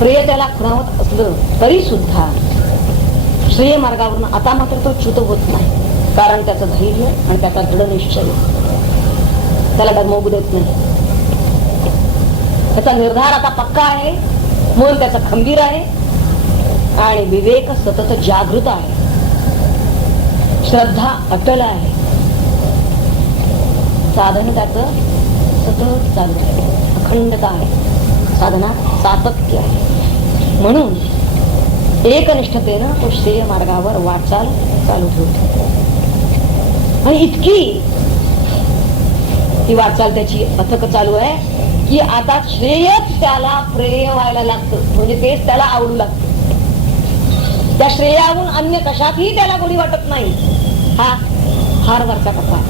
प्रिय त्याला खुणावत असलं तरी सुद्धा श्रेय मार्गावरून आता मात्र तो च्युत होत नाही, कारण त्याचं धैर्य आणि त्याचा दृढ निश्चय त्याला डगमगू देत नाही. त्याचा निर्धार आता पक्का आहे, मन त्याचं खंबीर आहे आणि विवेक सतत जागृत आहे, श्रद्धा अटल आहे, साधन त्याचं सतत चालू आहे, अखंडता आहे, साधना सातत्य आहे. म्हणून एकनिष्ठतेनं तो श्रेय मार्गावर वाटचाल चालू ठेवतो. आणि इतकी ती वाटचाल त्याची अथक चालू आहे की आता श्रेयच त्याला प्रेय व्हायला लागतं, म्हणजे तेच त्याला आवडू लागतं. त्या श्रेयाहून अन्य कशातही त्याला गोडी वाटत नाही. हा फार वरचा कथा.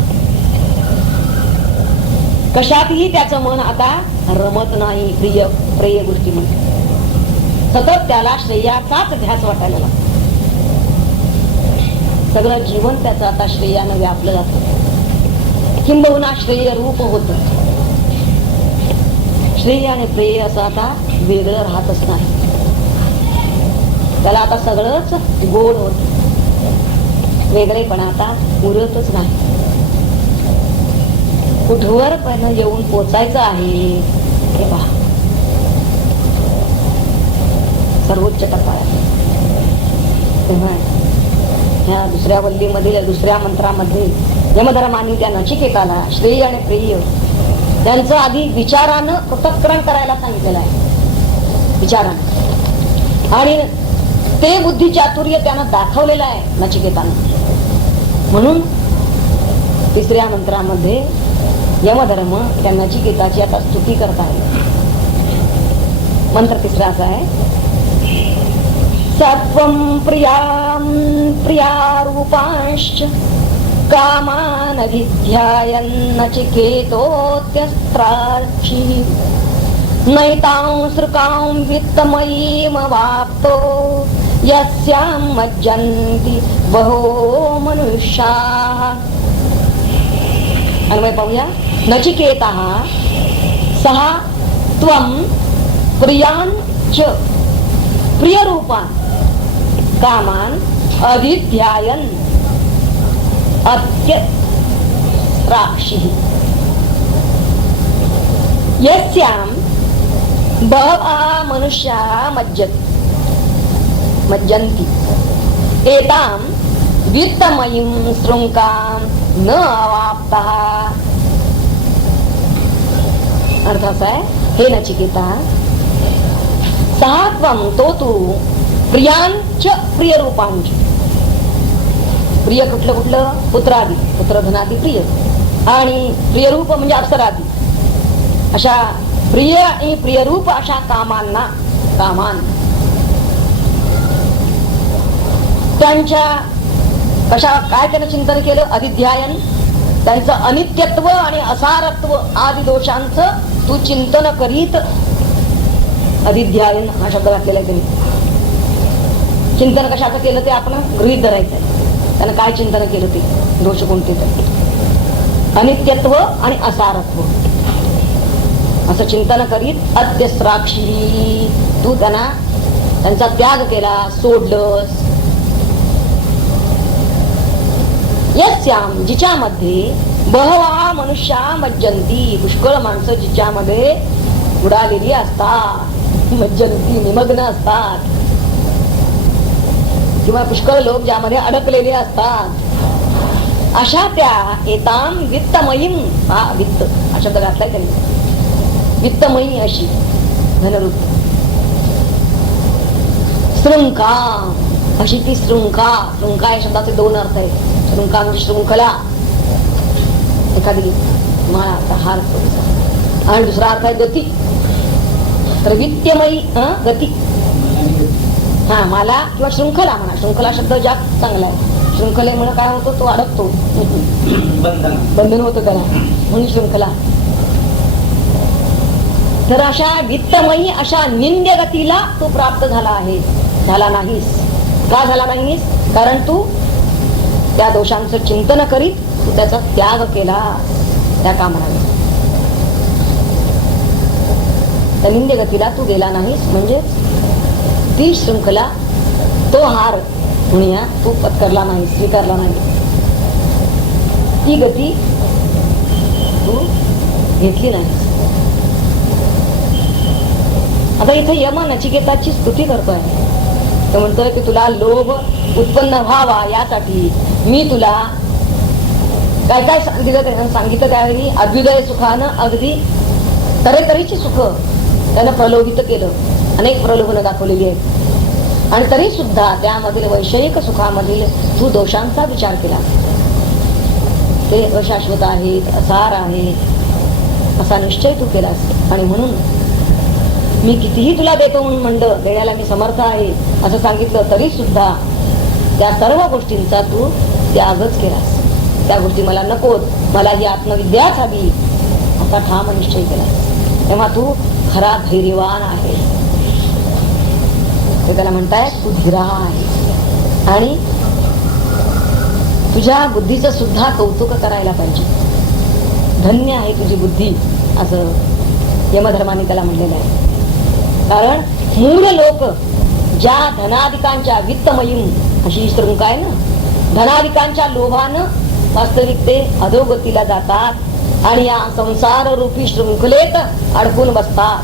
कशातही त्याचं मन आता रमत नाही. प्रिय प्रिय गोष्टी म्हणते सतत त्याला श्रेयाचाच ध्यास वाटायला लागतो. सगळं जीवन त्याचं आता श्रेयानं व्यापलं जातं, किंबहुना श्रेय रूप होत. श्रेय आणि प्रेय असं आता वेगळं राहतच नाही. त्याला आता सगळंच गोड होत, वेगळेपणा आता उरतच नाही. कुठवर पण येऊन पोचायचं आहे हे पहा, सर्वोच्च टप्प्यात. तेव्हा ह्या दुसऱ्या वल्लीमधील दुसऱ्या मंत्रामध्ये यमधर्माने त्या नचिकेताला श्रेय आणि प्रेय त्यांचं आधी विचारानं पृथक्करण करायला सांगितलेलं आहे. विचारानं आणि ते बुद्धी चातुर्य त्यानं दाखवलेलं आहे नचिकेतानं. म्हणून तिसऱ्या मंत्रामध्ये यमधर्म त्या नचिकेताची आता स्तुती करत आहे. मंत्र तिसरा असा आहे, सत्वं प्रियां प्रियारूपांश्च कामानभिध्यायन् नचिकेतोऽत्यस्त्रार्ची नैतां सृकां वित्तमयीमवाप्तो यस्यां मज्जन्ति बहो मनुष्याः. अन्वय पाहूया. नचिकेतः सः त्वं प्रियान् च प्रियरूपान् कामान् अभिध्यायन् अत्यस्त्राक्षिः यस्यां बहवः मनुष्याः मज्जन्ति एतां वित्तमयीं शृङ्गां न अवाप्तः. अर्थ असा आहे, हे नचिकेता, सहात्वं तो तू प्रियांच प्रियरूपांच. प्रिय कुठलं कुठलं? पुत्रादी, पुत्रधनादी प्रिय, आणि प्रियरूप म्हणजे अप्सरादी. अशा प्रिय आणि प्रियरूप अशा कामांना त्यांच्या कशा काय त्यानं चिंतन केलं? अधिध्यायन, त्यांचं अनित्यत्व आणि असारत्व आदी दोषांचं तू चिंतन करीत. अधिध्यायन हा शब्द घातलेला आहे त्यांनी. चिंतन कशाचं केलं ते आपण गृहीत धरायचं आहे. त्यानं काय चिंतन केलं ते दोष कोणते? तर अनित्यत्व आणि असारत्व असं चिंतन करीत अत्यस्त्राक्षी तू त्यांचा त्याग केला, सोडलंस. यस्याम जिच्यामध्ये बहवा मनुष्या मज्जंती, पुष्कळ माणसं जिच्यामध्ये उडालेली असतात, मज्जंती निमग्न असतात, किंवा पुष्कळ लोक ज्यामध्ये अडकलेले असतात, अशा त्या एताम वित्तमयीम. हा वित्त हा शब्द घातलाय त्यांनी. वित्तमयी अशी धनरूप. शृंखा अशी ती शृंखा. शृंखा या शब्दाचे दोन अर्थ आहेत. शृंखा म्हणजे शृंखला, एखादी माळा हार, आणि दुसरा अर्थ आहे गती. तर वित्तमयी गती, हा माला किंवा शृंखला म्हणा. शृंखला शब्द जास्त चांगला आहे. शृंखलेमुळे काय होतो? तो अडकतो, बंधन होतं त्याला, म्हणून शृंखला. तर अशा वित्तमयी अशा निंद्य गतीला तू प्राप्त झाला आहे, झाला नाहीस. का झाला नाहीस? कारण तू त्या दोषांचं चिंतन करीत तू त्याचा त्याग केला. त्या कामाला त्या निंद्य गतीला तू गेला नाहीस, म्हणजे ती शृंखला, तो हार म्हणूया तू पत्करला नाही, स्वीकारला नाही, ती गती तू घेतली नाही. आता इथे यम नचिकेताची स्तुती करतोय. तो म्हणतोय की तुला लोभ उत्पन्न व्हावा यासाठी मी तुला काय काय सांगितलं त्यावेळी अभ्युदय सुखानं अगदी तऱ्हेतऱ्हेची सुख त्यानं प्रलोभित केलं, अनेक प्रलोभनं दाखवलेली आहेत. आणि तरी सुद्धा त्यामधील वैषयिक सुखामधील तू दोषांचा विचार केला. ते अशाश्वत आहेत, असार आहेत असा निश्चय तू केलास. आणि म्हणून मी कितीही तुला देतो म्हणून म्हणलं, देण्याला मी समर्थ आहे असं सांगितलं, तरी सुद्धा त्या सर्व गोष्टींचा तू त्यागच केलास. त्या गोष्टी मला नकोत, मला ही आत्मविद्याच हवी असा ठाम निश्चय केलास. तेव्हा तू खरा धैर्यवान आहे. ते त्याला म्हणताय तू धीरा आहे. आणि तुझ्या बुद्धीचं सुद्धा कौतुक करायला पाहिजे. धन्य आहे तुझी बुद्धी असं यमधर्माने त्याला म्हणलेलं आहे. कारण मूढ लोक ज्या धनाधिकांच्या वित्तमयीन अशी शृंखला आहे ना, धनाधिकांच्या लोभानं वास्तविक ते अधोगतीला जातात आणि या संसार रूपी शृंखलेत अडकून बसतात.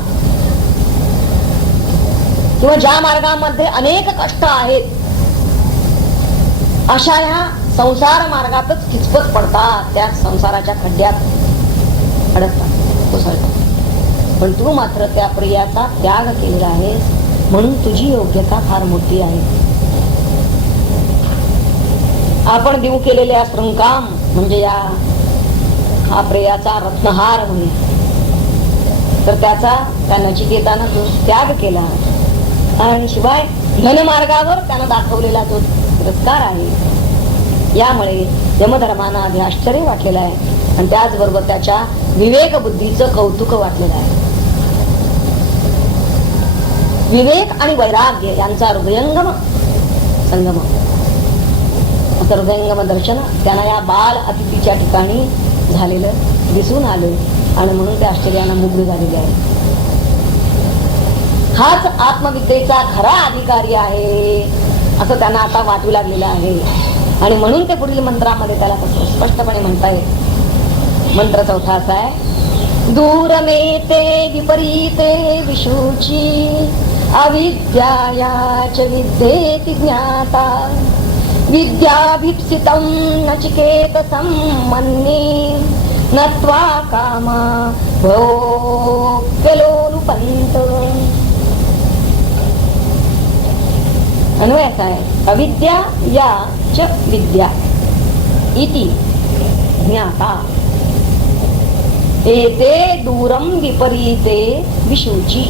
किंवा ज्या मार्गामध्ये अनेक कष्ट आहेत अशा ह्या संसार मार्गातच किचपत पडतात, त्या संसाराच्या खड्ड्यात अडकतात, कोसळतात. पण तू मात्र त्या प्रियाचा त्याग केलेला आहेस म्हणून तुझी योग्यता फार मोठी आहे. आपण देऊ केलेल्या शृंगाम म्हणजे या हा प्रियाचा रत्नहार म्हणे, तर त्याचा त्या नचिकेतानं जो त्याग केला आणि शिवाय धनमार्गावर त्यानं दाखवलेला जो तिरस्कार आहे, यामुळे यमधर्मांना आधी आश्चर्य वाटलेलं आहे आणि त्याचबरोबर त्याच्या विवेक बुद्धीचं कौतुक वाटलेलं आहे. विवेक आणि वैराग्य यांचा हृदयंगम संगम, असं हृदयंगम दर्शन त्यांना या बाल अतिथीच्या ठिकाणी झालेलं दिसून आलं आणि म्हणून ते आश्चर्यानं मुग्ध झालेले आहे. हाच आत्मविद्येचा खरा अधिकारी आहे असं त्यांना आता वाटू लागलेलं आहे. आणि म्हणून ते पुढील मंत्रामध्ये त्याला तसं स्पष्टपणे म्हणताय. मंत्र चौथा असा आहे, दूरमेते विपरीते विशुची अविद्यायाच विद्येति ज्ञाता विद्याभीप्सितं नचिकेतसं मन्ये नत्वा कामा भोग्यलोलुपन्त. अन्वय असा आहे, अविद्या या च विद्या इति ज्ञाता एते दूरम विपरीते विशुची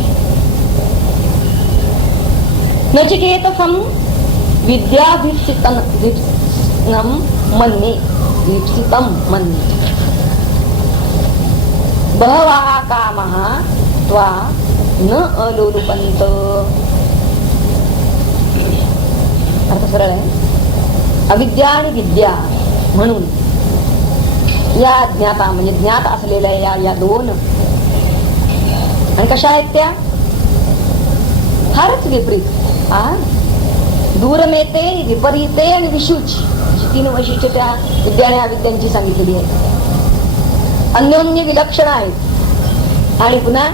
नचिकेतसं विद्याभीप्सितं मन्ये भीप्सितं मन्ये बहवः कामः त्वा न अलोलुपन्त. अर्थ सरळ आहे. अविद्या आणि विद्या म्हणून या ज्ञाता म्हणजे ज्ञात असलेल्या या दोन आणि कशा आहेत त्या फारच विपरीत. दूरमेते विपरीते आणि विशुची अशी तीन वैशिष्ट्ये त्या विद्या आणि अविद्यांची सांगितलेली आहेत. अन्योन्य विलक्षण आहेत आणि पुन्हा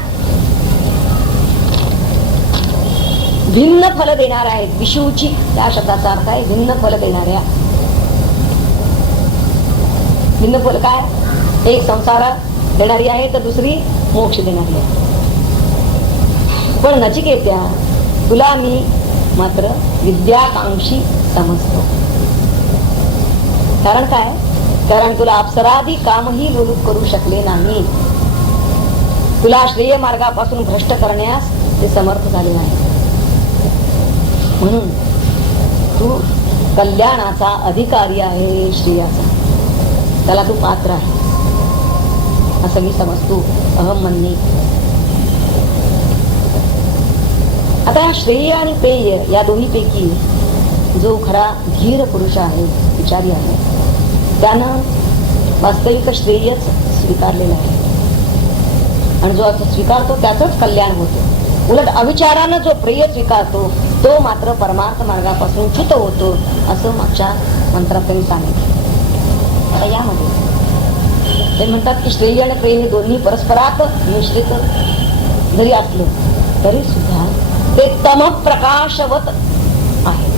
भिन्न फल देणाऱ्या आहेत. विशुची त्या शब्दाचा अर्थ आहे भिन्न फल देणाऱ्या. भिन्न फल काय, एक संसार देणारी आहे तर दुसरी मोक्ष देणारी आहे. पण नचिकेत्या तुला मी मात्र विद्याकांक्षी समजतो. कारण काय, कारण तुला अप्सरादी कामही लोलूप करू शकले नाही. तुला श्रेय मार्गापासून भ्रष्ट करण्यास ते समर्थ झाले नाही. म्हणून तू कल्याणाचा अधिकारी आहे, श्रेयाचा त्याला तू पात्र आहे असं मी समजतो. अहम मन्ये. आता श्रेय आणि पेय या दोन्हीपैकी जो खरा धीर पुरुष आहे, विचारी आहे, त्यानं वास्तविक श्रेयच स्वीकारलेलं आहे आणि जो असं स्वीकारतो त्याचंच कल्याण होतं. उलट अविचारानं जो प्रेय स्वीकारतो तो मात्र परमार्थ मार्गापासून च्युत होतो, असं मागच्या मंत्रात त्यांनी सांगितलं. आता यामध्ये ते म्हणतात की श्रेय आणि प्रेय हे दोन्ही परस्परात मिश्रित जरी असलं तरी सुद्धा ते तम प्रकाशवत आहे.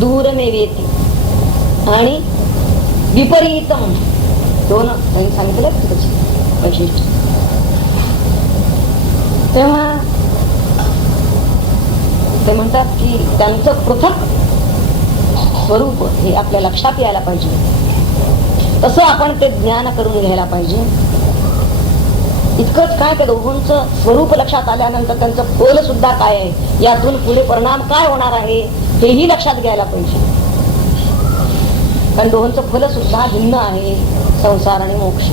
दूर नेवेती आणि विपरीतम दोन त्यांनी सांगितलं त्याची वैशिष्ट्य. तेव्हा ते म्हणतात की त्यांचं पृथक स्वरूप हे आपल्या लक्षात यायला पाहिजे. तसं आपण ते ज्ञान करून घ्यायला पाहिजे. इतकंच काय, त्या दोघांचं स्वरूप लक्षात आल्यानंतर त्यांचं फल सुद्धा काय आहे, यातून पुढे परिणाम काय होणार आहे हेही लक्षात घ्यायला पाहिजे. कारण दोघांचं फल सुद्धा भिन्न आहे, संसार आणि मोक्ष.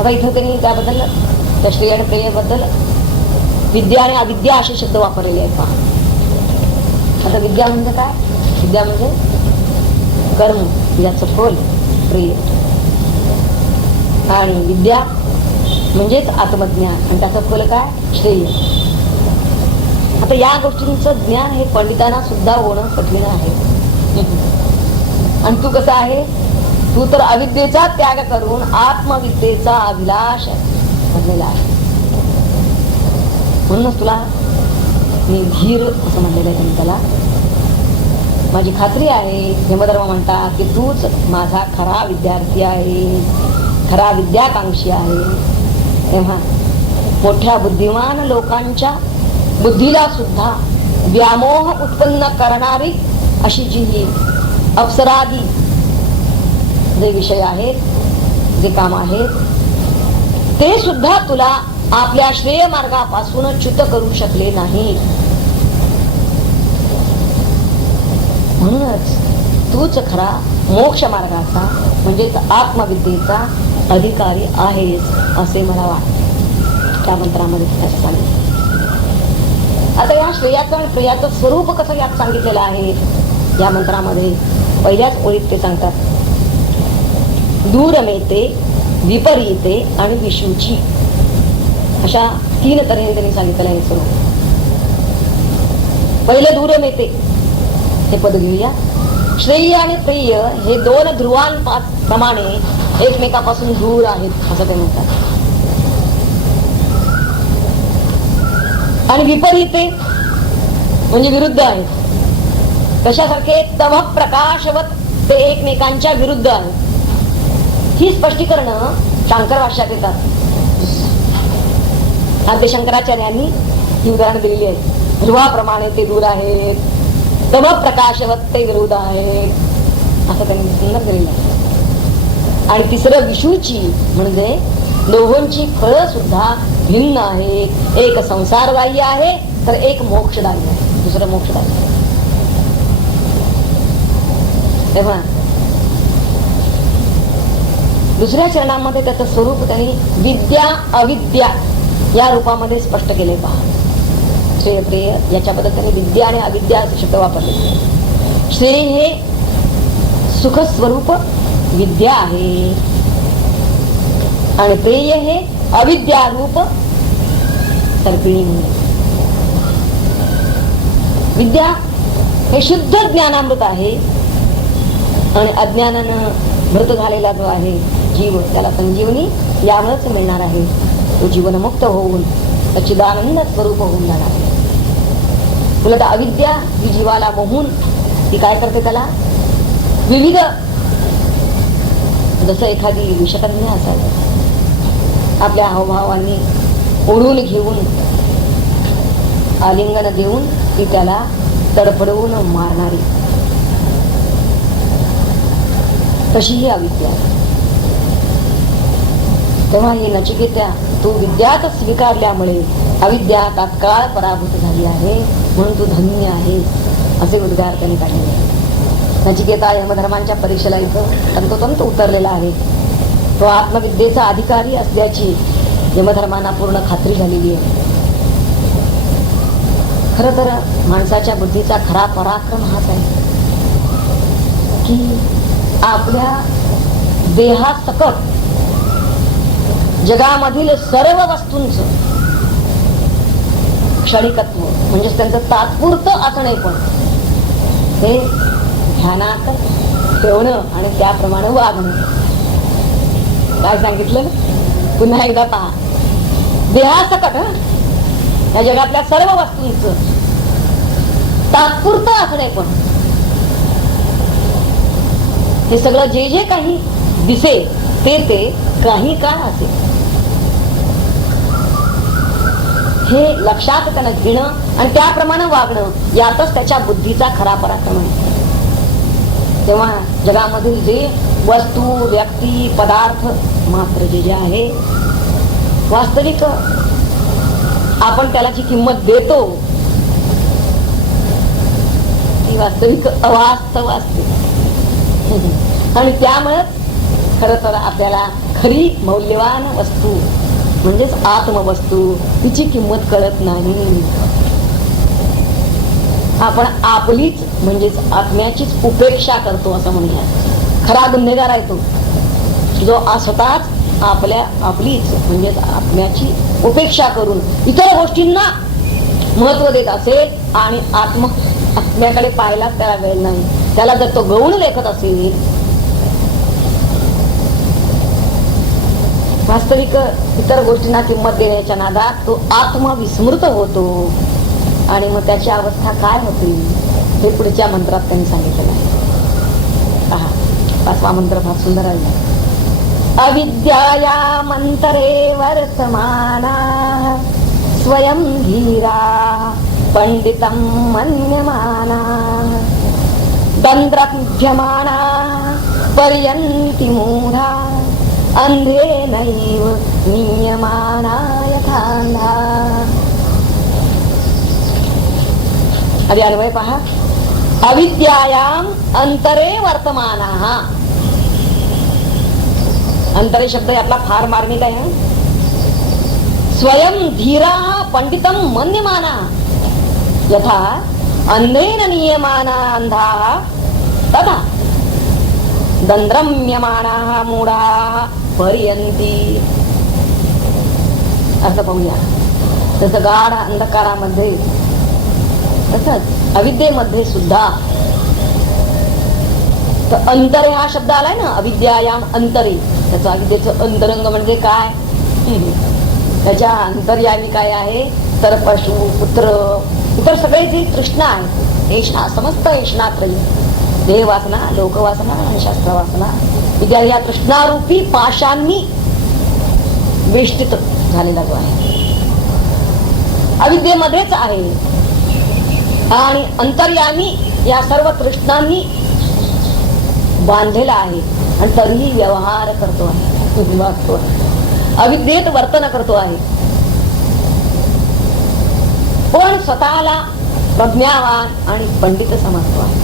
आता इथं त्यांनी त्याबद्दल त्या श्रेय आणि प्रेयबद्दल विद्या आणि अविद्या असे शब्द वापरलेले आहेत. पहा, आता विद्या म्हणजे काय? विद्या म्हणजे कर्म, याचं फल प्रिय, आणि विद्या म्हणजेच आत्मज्ञान आणि त्याचं फल काय? श्रेय. आता या गोष्टींचं ज्ञान हे पंडितांना सुद्धा होणं कठीण आहे. आणि तू कसं आहे, तू तर अविद्येचा त्याग करून आत्मविद्येचा अभिलाष बनलेला आहे. म्हणूनच तुला मी धीर असं म्हणलेलं आहे त्यांनी. त्याला माझी खात्री आहे, यमधर्म म्हणतात की तूच माझा खरा विद्यार्थी आहे, खरा विद्याकांक्षी आहे. तेव्हा मोठ्या बुद्धिमान लोकांच्या बुद्धीला सुद्धा व्यामोह उत्पन्न करणारी अशी जी ही अप्सरादी जे विषय आहेत, जे काम आहेत, ते सुद्धा तुला आपल्या श्रेय मार्गापासून च्युत करू शकले नाही. म्हणूनच तूच खरा मोक्ष मार्गाचा म्हणजेच आत्मविद्येचा अधिकारी आहेस असे मला वाटते. त्या मंत्रामध्ये असं सांगितलं. आता या श्रेयाचं आणि प्रियाचं स्वरूप कसं यात सांगितलेलं आहे या मंत्रामध्ये पहिल्याच ओळीत ते सांगतात, दूरमेते, विपरीते आणि विषूची, अशा 3 तऱ्हेने त्यांनी सांगितलेलं आहे स्वरूप. पहिले दूरमेते हे पद घेऊया. श्रेय आणि प्रिय हे 2 ध्रुवांप्रमाणे एकमेकापासून दूर आहेत असं ते म्हणतात. आणि विपरीते म्हणजे विरुद्ध आहेत. कशासारखे? तम प्रकाशवत, ते एकमेकांच्या विरुद्ध आहेत. ही स्पष्टीकरण शंकर भाष्यात येतात. आद्य शंकराचार्यांनी ही उदाहरण दिलेली आहेत. ध्रुवाप्रमाणे ते दूर आहेत, तम प्रकाशवत ते विरुद्ध आहेत, असं त्यांनी सुंदर दिलेलं आहे. आणि तिसरं विषूची म्हणजे दोघांची फळं सुद्धा भिन्न आहे. एक संसारदायी आहे तर एक मोक्षदायी आहे, दुसरं मोक्षदायी आहे. तेव्हा दुसऱ्या चरणामध्ये त्याचं स्वरूप त्यांनी विद्या अविद्या या रूपामध्ये स्पष्ट केले. पहा, श्रेय प्रेय याच्याबद्दल त्यांनी विद्या आणि अविद्या असे शब्द वापरले. श्रेय हे सुखस्वरूप विद्या आहे आणि प्रेय हे अविद्यारूप सर्पिणी म्हणून. विद्या हे शुद्ध ज्ञानामृत आहे आणि अज्ञानानं मृत झालेला जो आहे जीव, त्याला संजीवनी यामुळेच मिळणार आहे. तो जीवनमुक्त होऊन सच्चिदानंद स्वरूप होऊन जाणार आहे. उलट अविद्या ही जीवाला मोहून ती काय करते, त्याला विविध, जसं एखादी विषकन्या असावी, आपल्या हावभावांनी ओढून घेऊन आलिंगन देऊन ती त्याला तडफडवून मारणारी, तशी ही अविद्या. तेव्हा ही नचिकेत्या, तू विद्याच स्वीकारल्यामुळे अविद्या तात्काळ पराभूत झाली आहे, म्हणून तू धन्य आहेस, असे उद्गार त्यांनी काढले. नचिकेता यमधर्मांच्या परीक्षेला इथं तंतोतंत उतरलेला आहे. तो आत्मविद्येचा अधिकारी असल्याची यमधर्मांना पूर्ण खात्री झालेली आहे. खरं तर माणसाच्या बुद्धीचा खरा पराक्रम हाच आहे की आपल्या देहासकट जगामधील सर्व वस्तूंचं क्षणिकत्व म्हणजेच त्यांचं तात्पुरतं असणे, पण हे ध्यानात ठेवणं आणि त्याप्रमाणे वागणं. काय सांगितलं पुन्हा एकदा पहा. देहासकट या जगातल्या सर्व वस्तूंचं तात्पुरतं असणे, पण हे सगळं जे जे काही दिसे ते काही काळ असेल, हे लक्षात त्यानं घेणं आणि त्याप्रमाणे वागणं, यातच त्याच्या बुद्धीचा खरा पराक्रम आहे. तेव्हा जगामधील जे वस्तू, व्यक्ती, पदार्थ मात्र जे आहे वास्तविक आपण त्याला जी किंमत देतो ती वास्तविक अवास्तव असते. आणि त्यामुळेच खरं तर आपल्याला खरी मौल्यवान वस्तू म्हणजेच आत्मवस्तू तिची किंमत कळत नाही. आपण आपलीच म्हणजेच आत्म्याचीच उपेक्षा करतो असं म्हणूया. खरा गुन्हेगार आहे तो जो स्वतःच आपलीच म्हणजेच आत्म्याची उपेक्षा करून इतर गोष्टींना महत्व देत असेल आणि आत्म्याकडे पाहायला त्याला वेळ नाही. त्याला जर तो गौण लेखत असेल, वास्तविक इतर गोष्टींना किंमत देण्याच्या नादात तो आत्मविस्मृत होतो. आणि मग त्याची अवस्था काय होती हे पुढच्या मंत्रात त्यांनी सांगितलेलं आहे. पहा, 5वा मंत्र फार सुंदर आहे. अविद्याया मंतरे वर्तमाना स्वयं धीरा पंडितं मन्यमाना दंद्रभ्यमाना पर्यन्ति मूढा अंधेनैव नियमाना यथांधा. आधी अन्वय पहा. अविद्यायाम अंतरे वर्तमानाः. अंतरे शब्द आपला फार मार्मिक आहे. स्वयं धीराः पंडितं मन्यमानाः यथा अंधेन नियमाना अंधाः तथा दंद्रम्यमानाः मूढाः पर्यन्ति. असं पाहूया. तसं गाढ अंधकारामध्ये तसंच अविद्येमध्ये सुद्धा तर अंतरे हा शब्द आलाय ना. अविद्यायाम अंतरे, त्याचं अविद्येचं अंतरंग म्हणजे काय, त्याच्या अंतर्यामी काय आहे तर पशु पुत्र इतर सगळे जी तृष्णा आहे, एषणा समस्त एषणात्रयी देहवासना, लोकवासना आणि शास्त्रवासना इत्यादी या तृष्णारूपी पाशांनी वेष्टित झालेला जो आहे अविद्येमध्येच आहे. आणि अंतर्यामी या सर्व तृष्णांनी बांधलेला आहे आणि तरीही व्यवहार करतो आहे, वागतो आहे, अविद्येत वर्तन करतो आहे. पण स्वतःला प्रज्ञावान आणि पंडित समजतो आहे.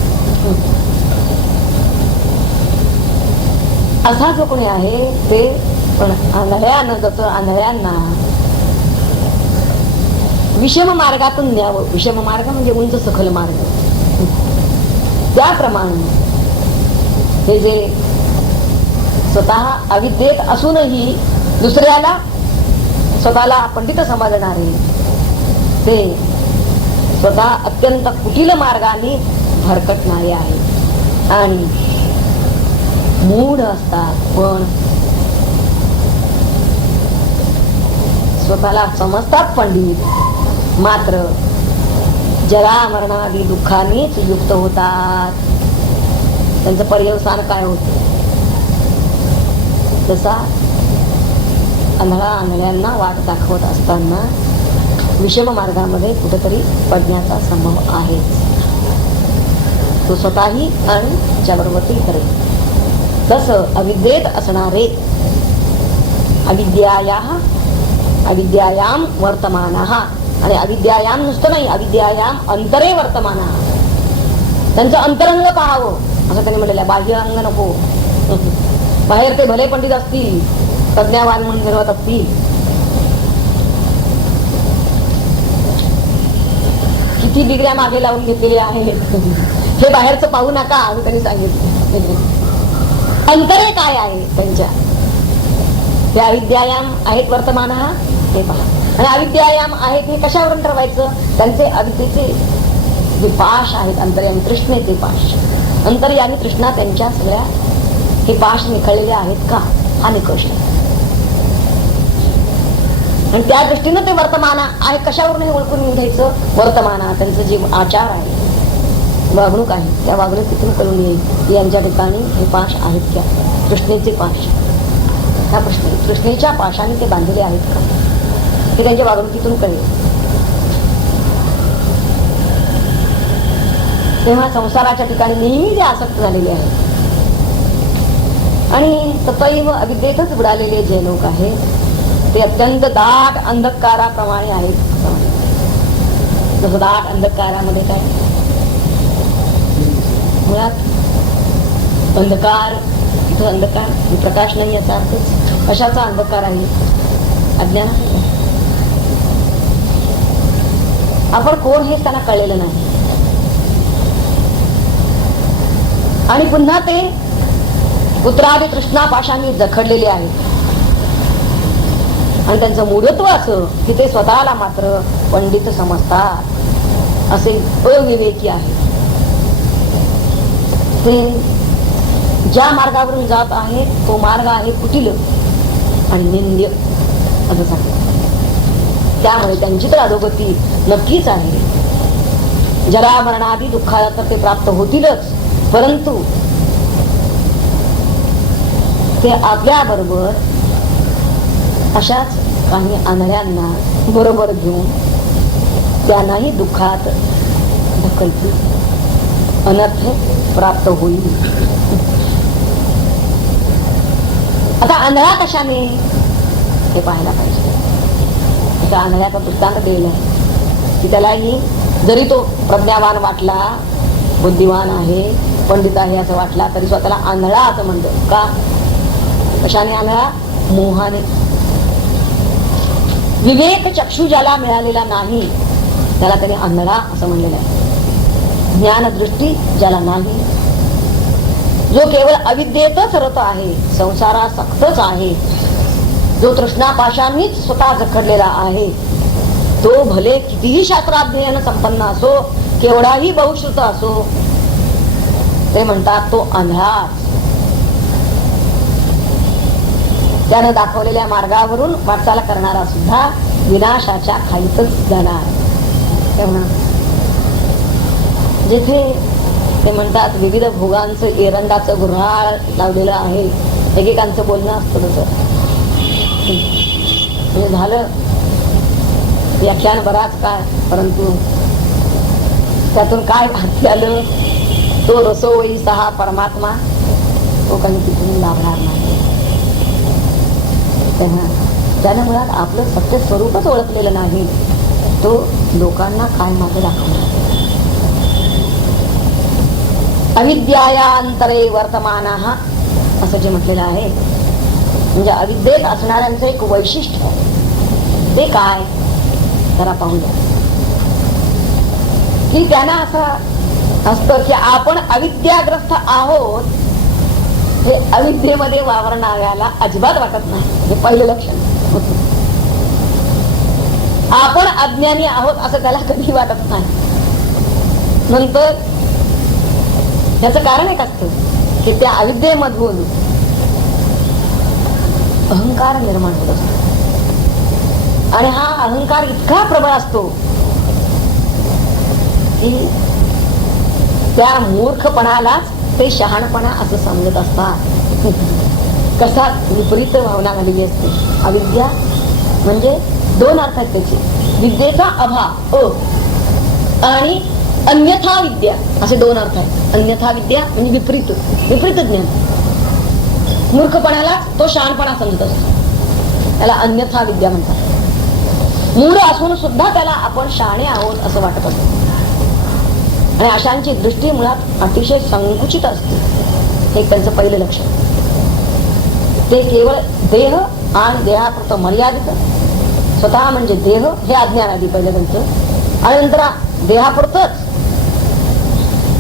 असा जो कोणी आहे ते पण आंधळ्यानं जातो, आंधळ्यांना विषम मार्गातून न्यावं. विषम मार्ग म्हणजे उंच सखल मार्ग. त्याप्रमाणे हे जे स्वतः अविद्येत असूनही दुसऱ्याला स्वतःला पंडित समजणारे ते स्वतः अत्यंत कुटील मार्गाने भरकटणारे आहे आणि मूढ असतात. पण स्वतःला समजतात पंडित, मात्र जरा मरणादी दुःखानेच युक्त होतात. त्यांचं पर्यवसान काय होतं तसा आंधळ्यांना वाट दाखवत असताना विषम मार्गामध्ये कुठेतरी पडण्याचा संभव आहे. तो स्वतःही आणि ज्याबरोबर इतरही. तसं अविद्येत असणारे अविद्यायाम वर्तमानः आणि अविद्यायाम नुसतं नाही, अविद्यायाम अंतरे वर्तमानः. त्यांचं अंतरंग पाहावं असं त्यांनी म्हटलेलं आहे. बाह्य अंग नको. बाहेर ते भले पंडित असतील, प्रज्ञावान म्हणून निर्वत असतील, किती डिग्र्या मागे लावून घेतलेल्या आहेत, हे बाहेरचं पाहू नका असं त्यांनी सांगितलं. अंतरे काय आहे त्यांच्या, त्या अविद्यायाम आहेत वर्तमान हे पहा. आणि अविद्यायाम आहेत हे कशावरून ठरवायचं? त्यांचे अविद्येचे जे पाश आहेत, अंतर्यामी तृष्णेचे पाश, अंतर्यामी तृष्णा त्यांच्या सगळ्या हे पाश निखळलेले आहेत का, हा निकष आहे. आणि त्या दृष्टीनं ते वर्तमान आहे. कशावरून हे ओळखून घ्यायचं? वर्तमान त्यांचं जे आचार आहे, वागणूक आहे, त्या वागणुकीतून कळून येईल की यांच्या ठिकाणी हे पाश आहेत का, तृष्णेचे पाश, ह्या तृष्णेच्या पाशाने ते बांधलेले आहेत का, हे त्यांच्या वागणुकीतून कळेल. तेव्हा संसाराच्या ठिकाणी नेहमी जे आसक्त झालेले आहेत आणि तत्व अविद्येतच बुडालेले जे लोक आहेत ते अत्यंत दाट अंधकाराप्रमाणे आहेत. जसं दाट अंधकारामध्ये काय मुळात अंधकार, इथं अंधकार प्रकाश नाही, याचा अर्थ कशाचा अंधकार आहे? अज्ञानाचा. आपण कोण हेच त्यांना कळलेलं नाही. आणि पुन्हा ते पुत्रादी तृष्णापाशांनी जखडलेले आहेत आणि त्यांचं मूढत्व असं की ते स्वतःला मात्र पंडित समजतात, असे अविवेकी आहे. ते ज्या मार्गावरून जात आहे तो मार्ग आहे कुटील आणि निंद्य असं सांगतात. त्यामुळे त्यांची तर अधोगती नक्कीच आहे. जरा मरणादी दुःखाला तर ते प्राप्त होतीलच, परंतु ते आपल्या बरोबर अशाच काही आंधळ्यांना बरोबर घेऊन त्यांनाही दुःखात ढकलतील, अनर्थ प्राप्त होईल. आता आंधळा कशाने हे पाहायला पाहिजे. आता आंधळ्याचा दृष्टांत दिलेला आहे की त्यालाही जरी तो प्रज्ञावान वाटला, बुद्धिवान आहे, पंडित आहे असं वाटला, तरी स्वतःला आंधळा असं म्हणतो. का? कशाने आंधळा? मोहाने. विवेक चक्षु ज्याला मिळालेला नाही त्याला त्याने आंधळा असं म्हणलेलं आहे. ज्ञानदृष्टी ज्याला नाही, जो केवळ अविद्येतच रत आहे, संसारासक्तच आहे, जो तृष्णापाशांनीच स्वतः जखडलेला आहे, तो भले कितीही शास्त्राध्ययन संपन्न असो, केवढाही बहुश्रुत असो, ते म्हणतात तो आंधळा. त्यानं दाखवलेल्या मार्गावरून वाटचाल करणारा सुद्धा विनाशाच्या खाईतच जाणार. तेव्हा जेथे ते म्हणतात विविध भोगांचं एरंडाचं गुऱ्हाळ लावलेलं आहे, एकेकांचं बोलणं असतं तसं. म्हणजे झालं व्याख्यान बराच काय, परंतु त्यातून काय भाती आलं? तो रसोई सहा परमात्मा, तो काही तिथून लाभणार नाही. त्याने मुळात आपलं सत्य स्वरूपच ओळखलेलं नाही, तो लोकांना काय मागे दाखवणार. अविद्यायांतरे वर्तमानः असं जे म्हटलेलं आहे, म्हणजे अविद्येत असणाऱ्यांचं एक वैशिष्ट्य आहे. ते काय जरा पाहूया. की त्यांना असं असतं की आपण अविद्याग्रस्त आहोत, हे अविद्येमध्ये वावरणाऱ्याला अजिबात वाटत नाही. हे पहिलं लक्षण. आपण अज्ञानी आहोत असं त्याला कधी वाटत नाही. नंतर त्याचं कारण एक असतं की त्या अविद्येमधून अहंकार निर्माण होत असतो आणि हा अहंकार इतका प्रबळ असतो की त्या मूर्खपणालाच ते शहाणपणा असं समजत असतात. कसा विपरीत भावना झालेली असते. अविद्या म्हणजे दोन अर्थ आहेत त्याचे. विद्येचा अभाव आणि अन्यथा विद्या असे दोन अर्थ आहेत. अन्यथा विद्या म्हणजे विपरीत ज्ञान. मूर्खपणाला तो शहाणपणा समजत असतो, त्याला अन्यथा विद्या म्हणतात. मूढ असून सुद्धा त्याला आपण शहाणे आहोत असं वाटत असतो. आणि अशांची दृष्टी मुळात अतिशय संकुचित असते. हे त्यांचं पहिलं लक्षण. ते केवळ देह आणि देहापुरतं मर्यादित, स्वतः म्हणजे देह हे अज्ञान आधी पहिलं त्यांचं, आणि नंतर देहापुरतच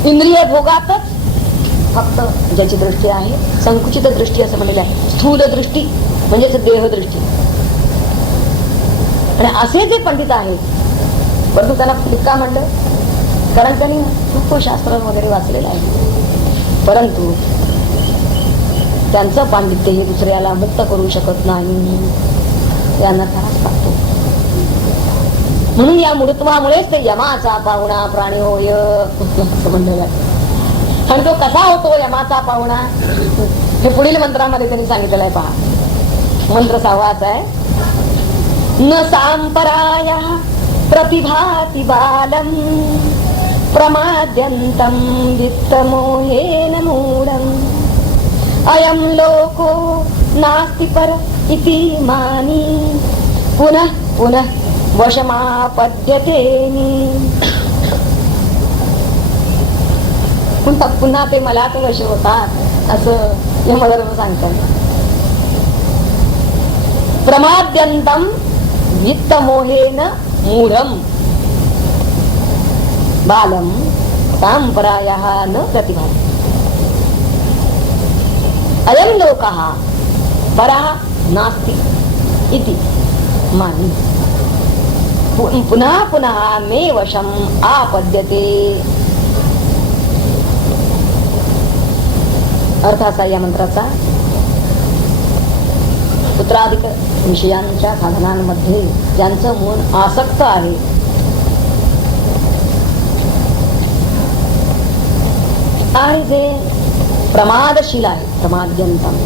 इंद्रिय भोगातच फक्त ज्याची दृष्टी आहे संकुचित दृष्टी असं म्हणलेलं आहे. स्थूल दृष्टी म्हणजेच देहदृष्टी. आणि असे जे पंडित आहेत, परंतु त्यांना पंडित का म्हणलं? कारण त्यांनी खूप शास्त्र वगैरे वाचलेलं आहे, परंतु त्यांचं पांडित्य हे दुसऱ्याला मुक्त करू शकत नाही, त्यांना त्रास लागतो. म्हणून या मूढत्वामुळेच ते यमाचा पाहुणा प्राणी होय असं म्हणलं जातं. आणि तो कसा होतो यमाचा पाहुणा हे पुढील मंत्रामध्ये त्यांनी सांगितलेलं आहे. पहा, मंत्र 6वाच आहे. न सांपराया प्रतिभाति बालम प्रमाद्यंतम वित्तमोहेन मूढम अयं लोको नास्ति पर इति मानी पुनः पुनः वशमापद्यते. पुन्हा ते मलाच वश होतात असं यमधर्म सांगतात. प्रमाद्यंतम वित्तमोहेन मूढम बालम सांपरायः न प्रतिभाति अयं लोकः परः नास्ति इति मानी पुनः पुनः मे वशम आपद्यते. अर्थ असा या मंत्राचा, पुत्राधिक विषयांच्या साधनांमध्ये ज्यांचं मन आसक्त आहे, आणि जे प्रमादशील आहे, प्रमाद्यंतम,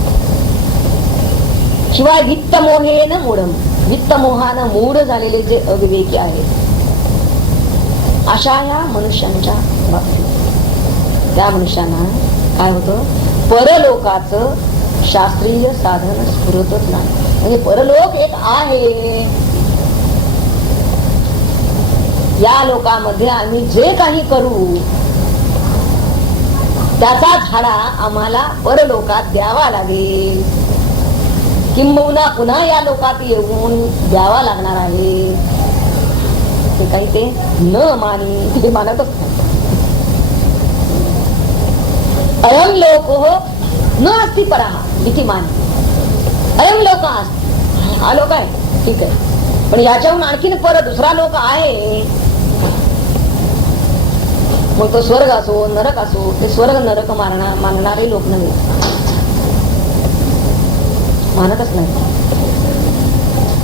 शिवाय वित्तमोहेन मूढम, वित्तमोहानं मूढ झालेले जे अविवेकी आहेत, अशा या मनुष्यांच्या बाबतीत त्या मनुष्यांना काय होतं? परलोकाचं शास्त्रीय साधन स्फुरतच नाही. म्हणजे परलोक एक आहे, या लोकामध्ये आम्ही जे काही करू त्याचा झाडा आम्हाला परलोकात द्यावा लागेल, किंबहुना पुन्हा या लोकात येऊन द्यावा लागणार आहे. ते काही ते न मानी, ते मानतच नाही. अयं लोको न अस्ति परः इति मानी. अयं लोक हा लोक आहे, ठीक आहे, पण याच्याहून आणखीन पर दुसरा लोक आहे. मग तो स्वर्ग असो नरक असो, ते स्वर्ग नरक मानणारे लोक नव्हे, मानतच नाही.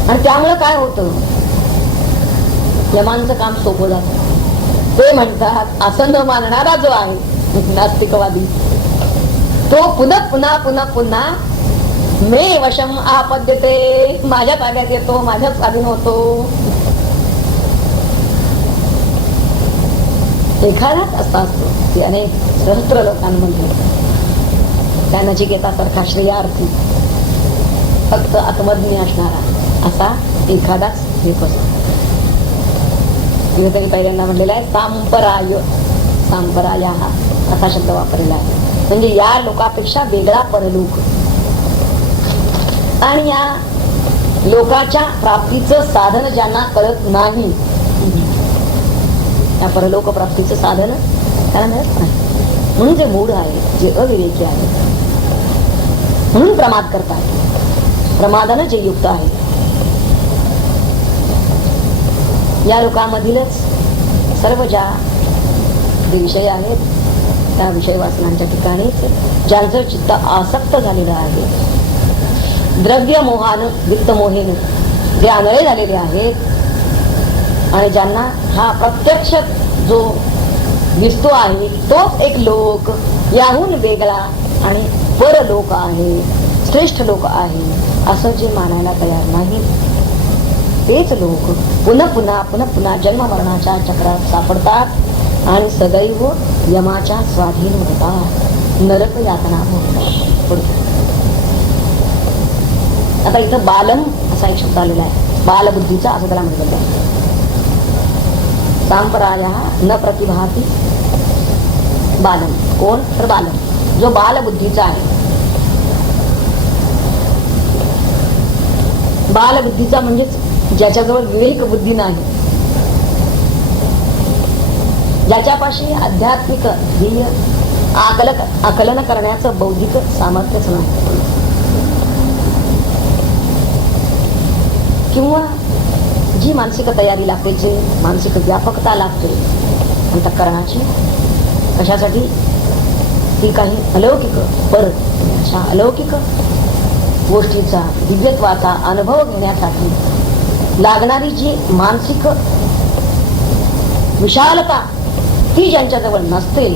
आणि त्यामुळे काय होतं? यमांचं काम सोपं जातं. ते म्हणतात असं न मानणारा जो आहे नास्तिकवादी, तो पुन्हा पुन्हा पुन्हा पुन्हा मे वशम आपद्यते, माझ्या ताब्यात येतो, माझ्या स्वाधीन होतो. एखादाच असा असतो की अनेक सहस्त्र लोकांमध्ये त्या नचिकेतासारखा श्रेयार्थी फक्त आत्मज्ञ असणारा असा एखादाच एक असतो. तरी पहिल्यांदा म्हणलेला आहे सांपराय, सांपराया असा शब्द वापरलेला आहे. म्हणजे या लोकापेक्षा वेगळा परलोक, आणि या लोकाच्या प्राप्तीचं साधन ज्यांना कळत नाही, या परलोक प्राप्तीचं साधन त्याला मिळत नाही. म्हणून जे मूढ आहे, जे अविवेकी आहे, म्हणून प्रमाद करतात. प्रमादानं जे युक्त आहे, या लोकांमधीलच सर्व ज्या जे विषय आहेत त्या विषय वासनांच्या ठिकाणीच ज्यांचं चित्त आसक्त झालेलं आहे, द्रव्य मोहानं वित्त मोहेनं जे आंधळे झालेले आहेत, आणि ज्यांना हा प्रत्यक्ष जो दिसतो आहे तोच एक लोक याहून वेगळा आणि परलोक आहे, श्रेष्ठ लोक आहे असं जे मानायला तयार नाही, तेच लोक पुन्हा पुन्हा पुन्हा पुन्हा जन्म मरणाच्या चक्रात सापडतात आणि सदैव यमाच्या स्वाधीन होतात, नरक यातना होतात. आता इथं बालम असा एक शब्द आलेला आहे, बालबुद्धीचा असं त्याला म्हटलेलं आहे. सांपराया न प्रतिभाती बालम, कोण? तर बालम जो बालबुद्धीचा आहे. बालबुद्धीचा म्हणजेच ज्याच्याजवळ विवेक बुद्धी नाही, ज्याच्यापाशी आध्यात्मिक ध्येय आकलन करण्याचं बौद्धिक सामर्थ्यच नाही, किंवा जी जी मानसिक तयारी लागते, जी मानसिक व्यापकता लागते अंतःकरणाची, कशासाठी? ती काही अलौकिक पर अशा अलौकिक गोष्टीचा दिव्यत्वाचा अनुभव घेण्यासाठी लागणारी जी मानसिक विशालता ती ज्यांच्याजवळ नसते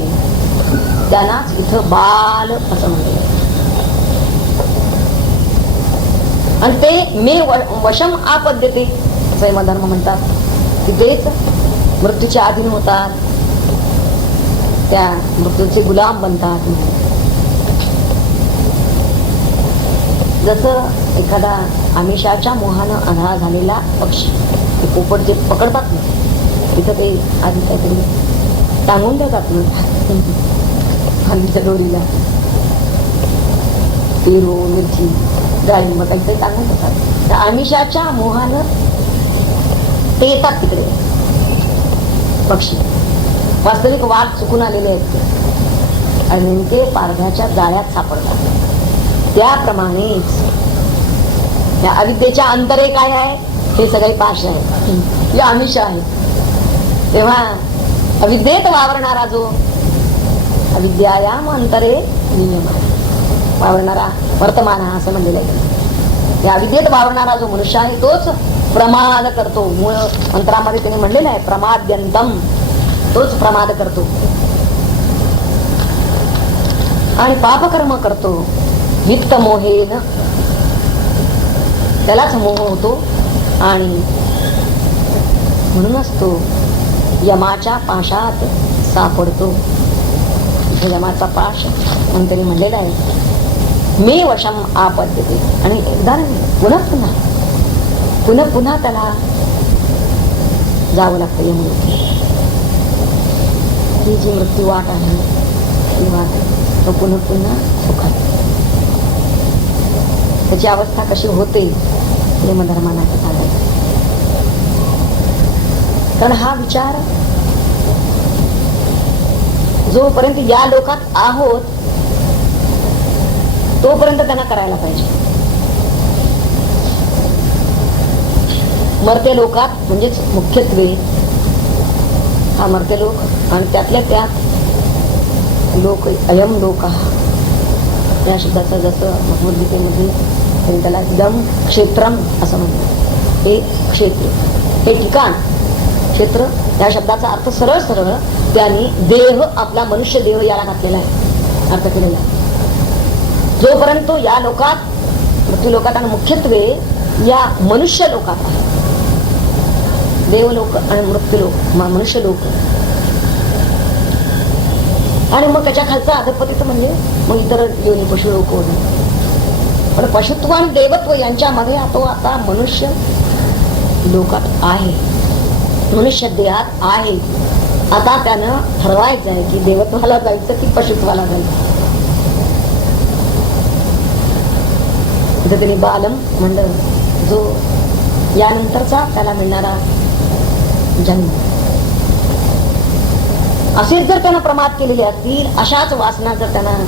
त्यांनाच इथं बाल असं म्हणते. आणि ते मे वशम आपद्यते जैनधर्म म्हणतात. तिथेच मृत्यूच्या अधीन होतात, त्या मृत्यूचे गुलाम बनतात. जसं एखादा आमिषाच्या मोहानं आंधळा झालेला पक्षी, ते पोपट जे पकडतात ना, तिथं ते आधी काहीतरी टांगून देतात ना हल्लीच्या दोरीला, पेरू, मिरची, डाळिंब काहीतरी टांगून देतात. त्या आमिषाच्या मोहानं ते येतात तिकडे पक्षी. वास्तविक वाघ चुकून आलेले आहेत ते आणि नेमके पारध्याच्या जाळ्यात सापडतात. त्याप्रमाणेच या अविद्येच्या अंतरे काय आहे? हे सगळे पाश आहे, हे आमिष आहे. तेव्हा अविद्येत वावरणारा जो अविद्यायाम अंतरे नियम वावरणारा वर्तमान असं म्हणलेलं आहे. या अविद्येत वावरणारा जो मनुष्य आहे तोच प्रमाद करतो. मूळ मंत्रामध्ये त्यांनी म्हणलेलं आहे प्रमाद्यंतम, तोच प्रमाद करतो आणि पापकर्म करतो. वित्त मोहेन, त्यालाच मोह होतो आणि म्हणूनच तो यमाच्या पाशात सापडतो. यमाचा पाश म्हणून त्यांनी म्हणलेला आहे मे वशम आपद्यते. आणि एकदा पुन्हा पुन्हा पुन्हा त्याला जावं लागतं यमलोकी. ही जी मृत्यू वाट आहे ती वाट तो पुन्हा पुन्हा सुखात. त्याची अवस्था कशी होते यमधर्मानं आता सांगायचं. कारण हा विचार जोपर्यंत या लोकात आहोत तोपर्यंत त्यांना करायला पाहिजे. मरते लोकात म्हणजेच मुख्यत्वे हा मरते लोक आणि त्यातल्या त्यात लोक अयम लोक या शब्दाचं जसं भगवद्गीतेमध्ये त्यांनी त्याला दम क्षेत्रम असं म्हणतात. हे क्षेत्र, हे ठिकाण, क्षेत्र या शब्दाचा अर्थ सरळ सरळ त्यांनी देह, आपला मनुष्य देह याला घातलेला आहे, अर्थ केलेला आहे. जोपर्यंत या लोकात मृत्यू लोकात आणि मुख्यत्वे या मनुष्य लोकात आहे, देवलोक आणि मृत्यू लोक, मनुष्य लोक आणि मग त्याच्या खालचा अधपतीचं म्हणजे मग इतर योनी पशु लोक वगैरे. पण पशुत्व आणि देवत्व यांच्यामध्ये तो आता मनुष्य लोकात आहे, मनुष्य देहात आहे. आता त्यानं ठरवायचं आहे की देवत्वाला जायचं की पशुत्वाला जायचं. इथे त्यांनी बालम म्हणलं जो यानंतरचा त्याला मिळणारा जन्म. असेच जर त्यानं प्रमाद केलेले असतील, अशाच वासना जर त्यानं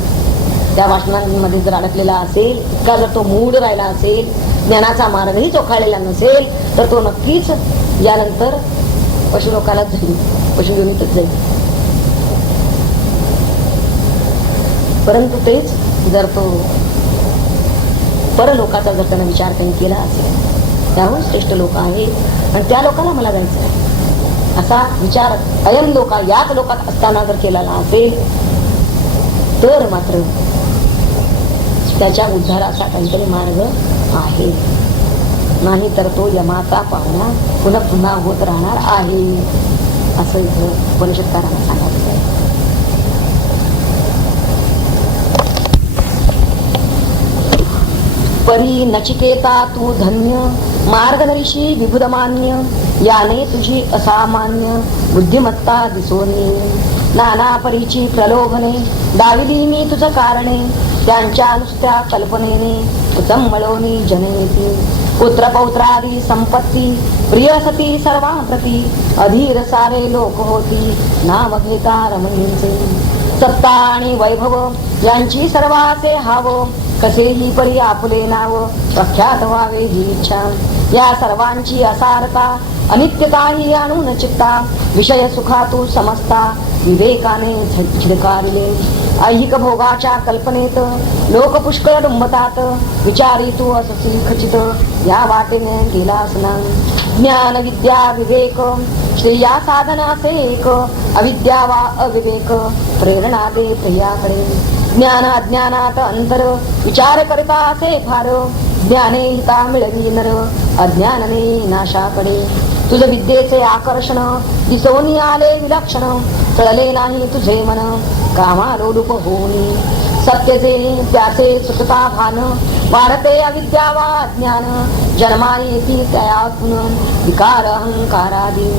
त्या वासनांमध्ये जर अडकलेला असेल, इतका जर तो मूढ राहिला असेल, ज्ञानाचा मार्गही चोखाळलेला नसेल, तर तो नक्कीच यानंतर पशुलोकालाच जाईल, पशुयोनीतच जाईल. परंतु तेच जर तो परलोकाचा जर त्यानं विचार काही केला असेल, त्याहून श्रेष्ठ लोक आहेत आणि त्या लोकांना मला जायचं आहे असा विचार अयम लोका याच लोकात असताना जर केलेला असेल तर मात्र त्याच्या उद्धाराचा काहीतरी मार्ग आहे. नाही तर तो यमाचा पाहुणा पुन्हा पुन्हा होत राहणार आहे असं इथं उपनिषदकारांना सांगायचं आहे. परी नचिकेता तू धन्य, मार्गदर्शी विबुधमान्य, याने तुझी असामान्य बुद्धिमत्ता दिसोनी. नाना परीची प्रलोभने दाविली मी तुझं कारणे, त्यांच्या नुसत्या कल्पनेने उचंबळवणी जनयती. पुत्र पौत्रादी संपत्ती प्रिय सती सर्वांप्रती, अधीर सारे लोक होती नाम घेता रमणींचे. सत्ता आणि वैभव यांची सर्वाचे हाव, कसेही परी आपुले नाव प्रख्यात व्हावे ही इच्छा. या सर्वांची असारता अनित्यता ही आणून चित्ता विषय सुखा तू समजता विवेकाने झिडकारिले ऐहिक भोगाच्या कल्पनेत लोक पुष्कळ डुंबतात विचारी तू अससी खचित या वाटेने गेलास ना ज्ञान विद्या विवेक श्रेया साधनाचे एक अविद्या वा अविवेक प्रेरणा दे प्रियाकडे ज्ञान अज्ञानात अंतर विचार करता असे फार ज्ञाने हिता मिळवी नर अज्ञानने नाशाकडे तुझ विद्येचे आकर्षण दिसोनी आले विलक्षण चळले नाही तुझे मन कामालोलुप होऊनी सत्यचे त्याचे सुखता भान वाढते अविद्या वा ज्ञान जन्मा येती त्यातून विकार अहंकारादी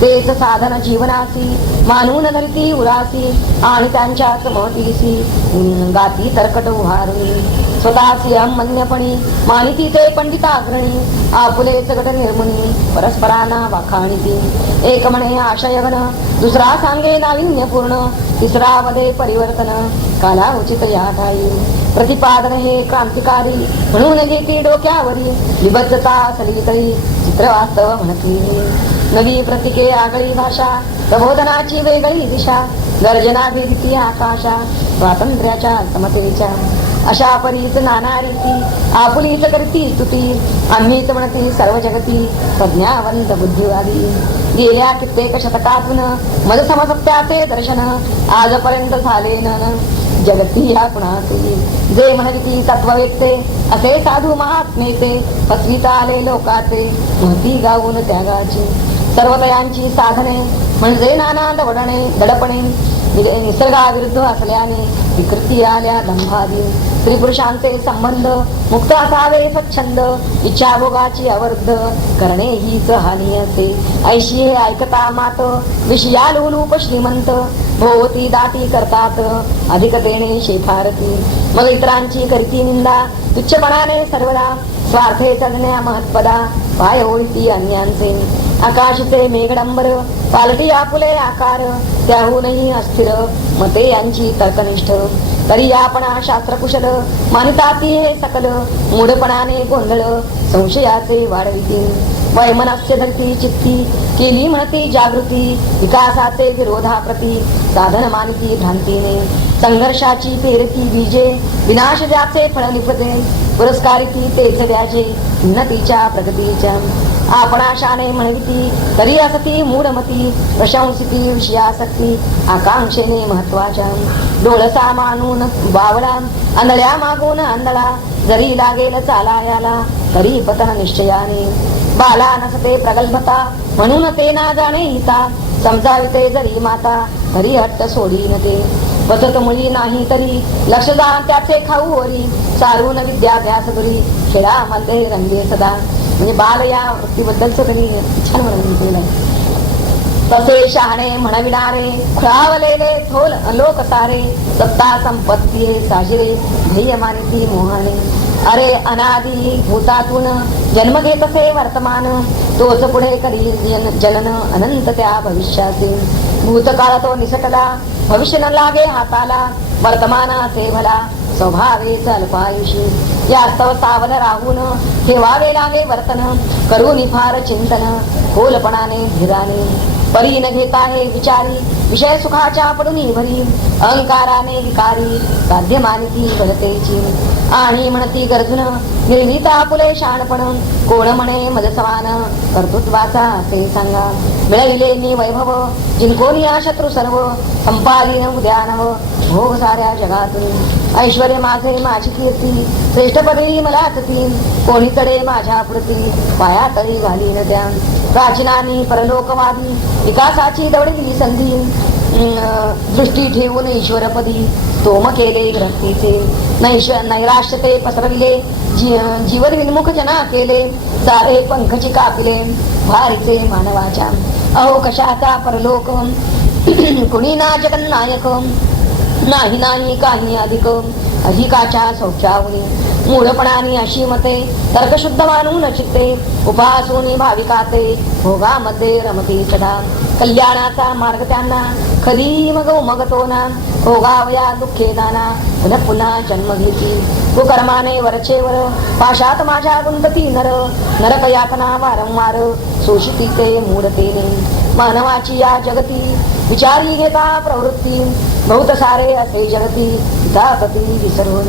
तेच साधन जीवनासी मानून धरती उरासी आणि त्यांच्याच महतीसी गाती तरकट उभारुनी स्वतःची अमन्यपणी मानिती ते पंडिताग्रणी आपुलेच गट निर्मुनी परस्परांना वाखाणीती एक म्हणे आशयघन दुसरा सांगे नाविन्यपूर्ण तिसरा मध्ये परिवर्तन काला उचित या ठाई प्रतिपादन हे क्रांतिकारी म्हणून घेती डोक्यावरी विबद्धता सगळीकडे चित्रवास्तव म्हणतली नवी प्रतिके आगळी भाषा प्रबोधनाची वेगळी दिशा गर्जना भीती आकाशा स्वातंत्र्याच्या समतेच्या अशा परीच नाना रीती आपुलीच करती स्तुती आम्हीच म्हणती सर्व जगती प्रज्ञावंत बुद्धिवादी गेल्या कित्येक शतकातून मज समसत्याचे दर्शन आजपर्यंत झाले न जगती या कुणाचे जे म्हणती तत्व व्यक्ते असे साधू महात्मेचे फसविता आले लोकाचे महती गाऊन त्यागाची सर्वतयांची साधने म्हणजे नाना दडपणे निसर्गाविरुद्ध असल्याने विकृती आल्या दंभादी स्त्रीपुरुषांचे संबंध मुक्त असावे स्वच्छंद इच्छा भोगाची अवर्ध करणे हीच हानी असे ऐशी हे ऐकता मात विषया लोलूप श्रीमंत भोवती दाटी करतात अधिकतेने शेफारती मग इतरांची करती निंदा तुच्छपणाने सर्वदा स्वार्थे चढण्या महत्पदा पाय ओळती अन्यांचे आकाशचे मेघडंबर पालटी आपुले आकार त्याहूनही अस्थिर मते यांची तर्कनिष्ठ तरी आपणा शास्त्रकुशल मानताती हे सकल मूढपणाने गोंधळ संशयाचे वाढवितील वैमनस्य धरती चित्ती केली म्हणती जागृती विकासाचे विरोधाप्रती साधन मानती भ्रांतीने संघर्षाची पेरती बीजे विनाश ज्याचे फळ निपते पुरस्कारिती तेच व्याजे उन्नतीच्या प्रगतीच्या आपणाशाने म्हणविती तरी असती मूढमती प्रशंसिती विषयासक्ती आकांक्षेने महत्वाच्या डोळसा मानून बावळा आंधळ्या मागून आंधळा जरी लागेल चालायाला तरी पतन निश्चयाने बाला नसते प्रगल्भता म्हणून ते ना जाणे हिता समजाविते जरी माता तरी हट्ट सोडीन ते बसत मुळी नाही तरी लक्ष जा त्याचे खाऊ वरी चालून विद्याभ्यास करी खेळामध्ये रंगे सदा म्हणजे बाल या वृत्तीबद्दलच त्यांनी छान म्हणून केलं तसे शहाणे म्हणविणारे खुळावलेले थोल लोक सारे सत्ता संपत्ती साजिरे ध्येय मानिती मोहाने अरे अनादी भूतातून जन्म घेत असे वर्तमान तोच पुढे करी जनन अनंत त्या भविष्याचे भूतकाळ तो निसटला भविष्य न लागे हाताला वर्तमानाचे भला स्वभावेच अल्पायुषी यास्तव सावध राहून ठेवावे लागे वर्तन करून फार चिंतन खोलपणाने धीराने परी न घेता हे विचारी विषय सुखाच्या पडून भरी अहंकाराने विकारी साध्य मानिती भरतेची आणि म्हणती गरजून निर्मिता आपुले शहाणपण कोण म्हणे मज समान कर्तृत्वाचा ते सांगा मिळविले मी वैभव जिंकोनी शत्रू सर्व संपादीन उद्यानव भोग साऱ्या जगातून ऐश्वर माझे माझी कीर्ती श्रेष्ठ पदवी मलाच ती कोणीकडे माझ्या पुढती पाया तळी घालीन त्या प्राचीनानी परलोकवादी विकासाची दवडली संधी दृष्टी ठेवून ईश्वरपदी तोम केले ग्रस्तीचे नैराश्यते पसरविले जीवन विन्मुख जना केले सारे पंखची कापिले भारीचे मानवाच्या अहो कशाचा परलोक कुणी ना जगन्नायक नाही काही अधिक अधिकाच्या सौख्यावनी मूढपणाने अशी मते तर्कशुद्ध मानून चित्ते उपासूनी भाविकाते भोगामध्ये रमती सदा कल्याणाचा मार्ग त्यांना कधी मग तो ना भोगावया दुःखे दाना पुन्हा पुन्हा जन्म घेती कुकर्माने वरचे वर पाशात माझ्या गुंतती नरक यातना वारंवार शोषिती ते मूढतेने मानवाची या जगती विचारी घेता प्रवृत्ती बहुत सारे असे जगती जातती विसरून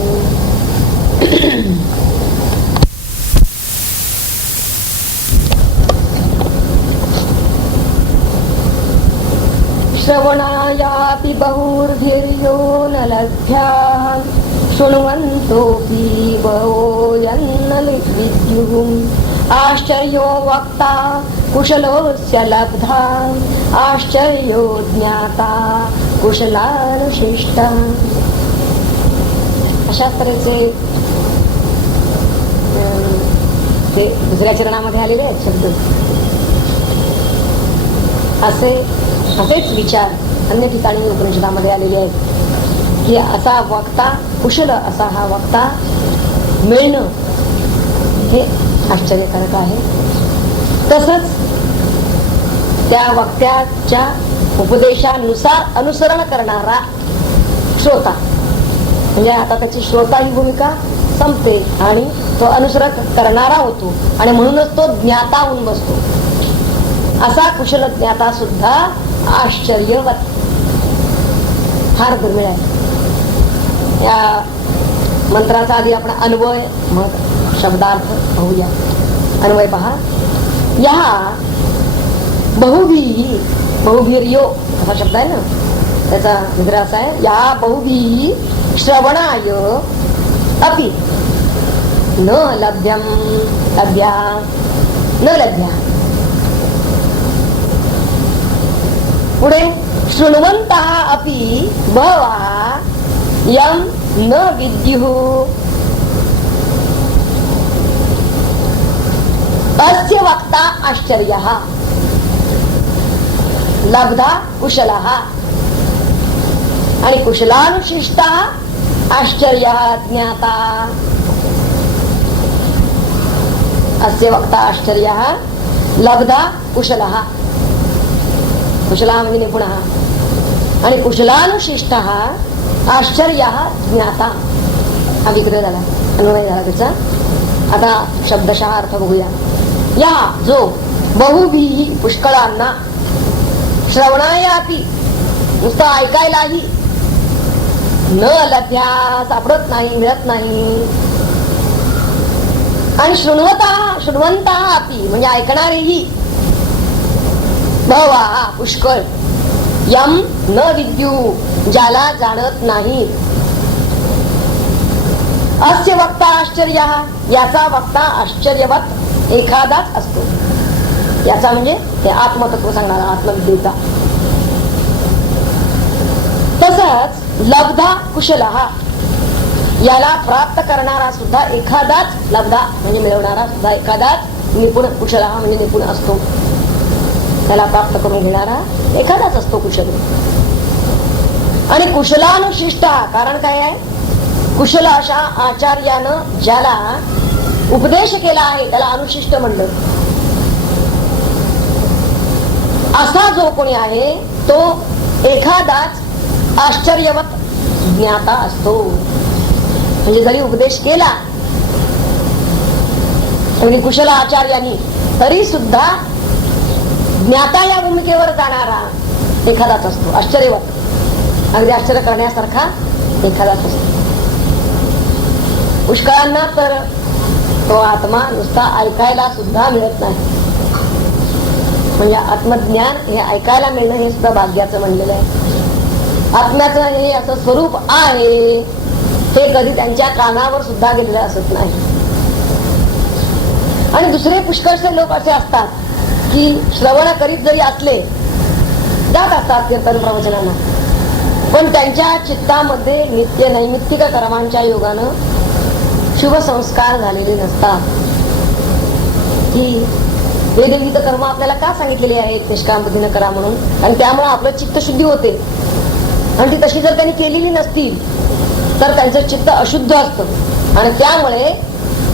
श्रवणायापि बहुर्धीर्यो न लभ्याः शृण्वन्तोऽपि बहवो यन्न विद्युः आश्चर्यो वक्ता कुशलोऽस्य लब्धा आश्चर्यो ज्ञाता कुशलानुशिष्टा. अशा तऱ्हेचे ते दुसऱ्या चरणामध्ये आलेले आहेत शब्द. असेच विचार अन्य ठिकाणी उपनिषदामध्ये आलेले आहेत की असा वक्ता कुशल असा हा वक्ता मिळणं हे आश्चर्यकारक आहे. तसंच त्या वक्त्याच्या उपदेशानुसार अनुसरण करणारा श्रोता म्हणजे आता त्याची श्रोता ही भूमिका संपते आणि तो अनुसरण करणारा होतो आणि म्हणूनच तो ज्ञाता होऊन बसतो. असा कुशल ज्ञाता सुद्धा आश्चर्यवत फार दुर्मिळ आहे. या मंत्राचा आधी आपण अन्वय मग शब्दार्थ पाहूया. अन्वय पहा. या बहुभिर्यो असा शब्द आहे ना, त्याचा विग्रह असा आहे या बहुभी श्रवणाय अपि न लभ्यम लभ्या न लभ्या. पुढे शृण्वन्तः अपि बहवः यं न विद्युः अस्य वक्ता आश्चर्यः लब्धा कुशलः आणि कुशलानुशिष्टः आश्चर्यः ज्ञाता. अस्य वक्ता आश्चर्यः लब्धा कुशलः कुशलः म्हणजे निपुणः आणि कुशलानुशिष्टः आश्चर्यः ज्ञाता. हा विग्रह झाला, अन्वय झाला त्याचा. आता शब्दशः अर्थ बघूया. या जो बहुभी पुष्कळांना श्रवणायापी नुसतं ऐकायलाही न लभ्या सापडत नाही मिळत नाही आणि शृण्वंता अपि म्हणजे ऐकणारेही बहवा पुष्कळ यम न विद्यू ज्याला जाणत नाही. अस्य वक्ता आश्चर्य याचा वक्ता आश्चर्यवत एखादाच असतो. याचा म्हणजे हे आत्मतत्व सांगणारा आत्मविद्येचा. तसंच लब्धा कुशलः याला प्राप्त करणारा सुद्धा एखादाच लब्धा म्हणजे मिळवणारा सुद्धा एखादाच निपुण कुशलः म्हणजे निपुण असतो. त्याला प्राप्त करून घेणारा एखादाच असतो कुशल. आणि कुशलानुशिष्ट कारण काय आहे? कुशल अशा आचार्यानं ज्याला उपदेश केला आहे त्याला अनुशिष्ट म्हणलं. असा जो कोणी आहे तो एखादाच आश्चर्यवत ज्ञाता असतो. म्हणजे जरी उपदेश केला आणि कुशल आचार्यांनी तरी सुद्धा ज्ञाता या भूमिकेवर जाणारा एखादाच असतो. आश्चर्यवत अगदी आश्चर्य करण्यासारखा एखादाच असतो. पुष्कळांना तर तो आत्मा नुसता ऐकायला सुद्धा मिळत नाही. म्हणजे आत्मज्ञान हे ऐकायला मिळणं हे सुद्धा भाग्याचं म्हणलेलं आहे. आत्म्याचं हे असं स्वरूप आहे हे कधी त्यांच्या कानावर सुद्धा गेलेलं असत नाही. आणि दुसरे पुष्कळसे लोक असे असतात की श्रवण करीत जरी असले जात असतात कीर्तन प्रवचनांना, पण त्यांच्या चित्तामध्ये नित्य नैमित्तिक कर्मांच्या योगानं शुभ संस्कार झालेले नसतात. ही वेदविहित कर्म आपल्याला का सांगितलेली आहेत? निष्काम बुद्धीनं करा म्हणून. आणि त्यामुळे आपलं चित्त शुद्धी होते. आणि ती तशी जर त्यांनी केलेली नसतील तर त्यांचं चित्त अशुद्ध असतं आणि त्यामुळे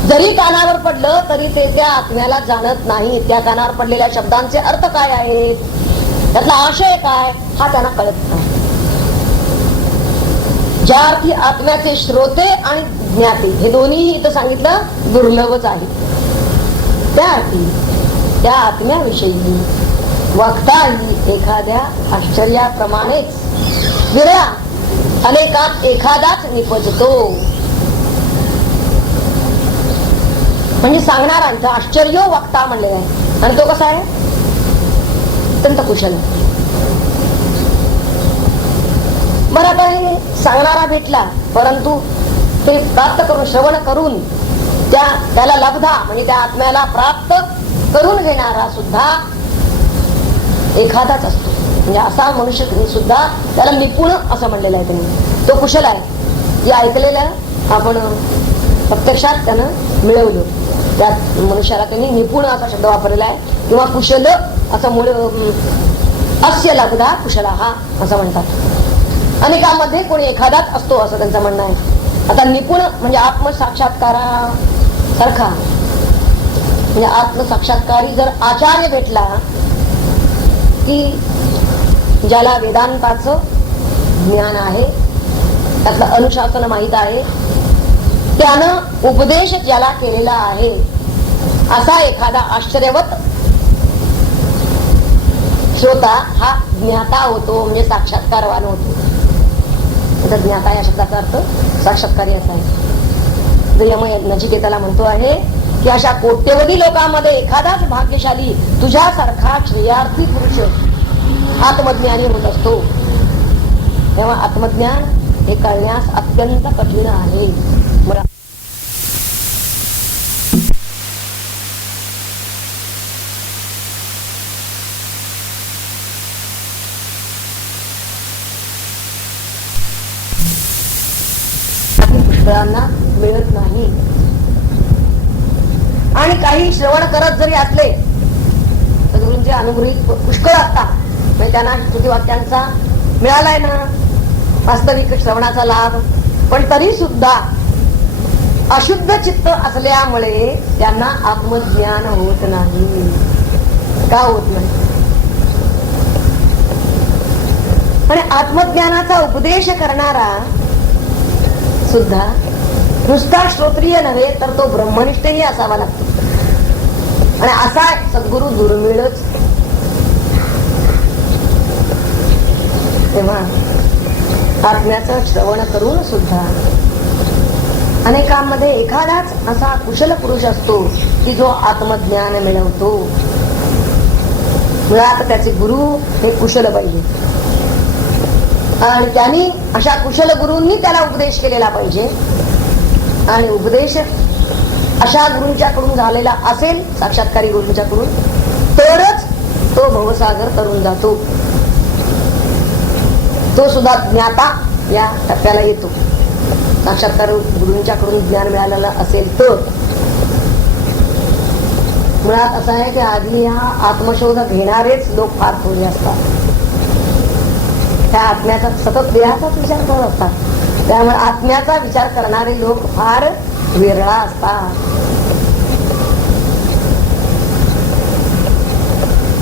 जरी कानावर पडलं तरी ते त्या आत्म्याला जाणत नाही. त्या कानावर पडलेल्या शब्दांचे अर्थ काय आहे, त्यातला आशय काय, हा त्यांना कळत नाही. ज्या अर्थी आत्म्याचे श्रोते आणि ज्ञाते हे दोन्ही इथं सांगितलं दुर्लभच आहे, त्या अर्थी त्या आत्म्याविषयी वक्ताही एखाद्या आश्चर्याप्रमाणेच विरळा अनेकात एखादाच निपजतो. म्हणजे सांगणारा इथं आश्चर्य वक्ता म्हणले आहे. आणि तो कसा आहे, अत्यंत कुशल. बरं, आता हे सांगणारा भेटला, परंतु ते प्राप्त करून श्रवण करून त्याला लब्धा म्हणजे त्या आत्म्याला प्राप्त करून घेणारा सुद्धा एखादाच असतो. म्हणजे असा मनुष्य सुद्धा त्याला निपुण असं म्हणलेलं आहे त्यांनी. तो कुशल आहे. जे ऐकलेलं आपण प्रत्यक्षात त्यानं मिळवलं, त्या मनुष्याला त्यांनी निपुण असा शब्द वापरलेला आहे. किंवा कुशल असं मूळ अस्य लब्धा कुशला हा असं म्हणतात. अनेकांमध्ये कोणी एखादाच असतो असं त्यांचं म्हणणं आहे. आता निपुण म्हणजे आत्मसाक्षात्कारा सारखा, म्हणजे आत्मसाक्षात्कारी जर आचार्य भेटला की ज्याला वेदांताचं ज्ञान आहे, त्यातलं अनुशासन माहित आहे, त्यानं उपदेश ज्याला केलेला आहे, असा एखादा आश्चर्यवत श्रोता हा ज्ञाता होतो, म्हणजे साक्षात्कारवान होतो. ज्ञाता या शब्दाचा अर्थ साक्षात्कारी असा आहे. यम नचिकेताला म्हणतो आहे की अशा कोट्यवधी लोकांमध्ये एखादाच भाग्यशाली तुझ्यासारखा श्रेयार्थी पुरुष आत्मज्ञानी होत असतो. तेव्हा आत्मज्ञान हे कळण्यास अत्यंत कठीण आहे. पुष्कळांना मिळत नाही. आणि काही श्रवण करत जरी असले सद्गुरूंचे अनुग्रहित पुष्कळ असतात, म्हणजे त्यांना श्रुती वाक्यांचा मिळालाय ना वास्तविक श्रवणाचा लाभ, पण तरी सुद्धा अशुद्ध चित्त असल्यामुळे त्यांना आत्मज्ञान होत नाही. का होत नाही? आणि आत्मज्ञानाचा उपदेश करणारा सुद्धा नुसता श्रोत्रिय नव्हे तर तो ब्रह्मनिष्ठही असावा लागतो. आणि असा सद्गुरु दुर्मिळच. तेव्हा आत्म्याचं श्रवण करून सुद्धा अनेकांमध्ये एखादाच असा कुशल पुरुष असतो की जो आत्मज्ञान मिळवतो. मुळात त्याचे गुरु हे कुशल पाहिजे आणि त्यांनी अशा कुशल गुरूंनी त्याला उपदेश केलेला पाहिजे. आणि उपदेश अशा गुरूंच्याकडून झालेला असेल, साक्षात्कारी गुरूंच्याकडून, तरच तो भवसागर तरून जातो. तो सुद्धा ज्ञाता या टप्प्याला येतो. साक्षात्कार गुरूंच्याकडून ज्ञान मिळालेलं असेल तर. मुळात असं आहे की आधी हा आत्मशोध घेणारेच लोक फार थोडे असतात. त्या आत्म्याचा सतत देहाचाच विचार करत असतात. त्यामुळे आत्म्याचा विचार करणारे लोक फार विरळा असतात.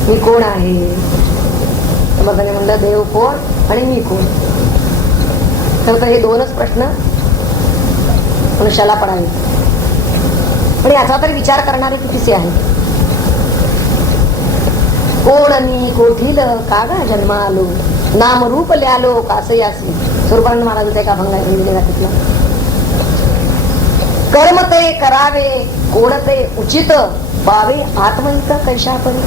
मी कोण आहे, बघाने म्हणलं देव कोण आणि मी कोण. तर हे दोनच प्रश्न मनुष्याला पडावे. पण याचा तरी विचार करणारे कितीसे आहेत. कोण मी कोठील कागा जन्मा आलो, नाम रूप ल्यालो कासयासी. सुरपानंद महाराजांचा एका अभंग तिथला. कर्म ते करावे कोणते उचित पावे आत्महित कैशापरी.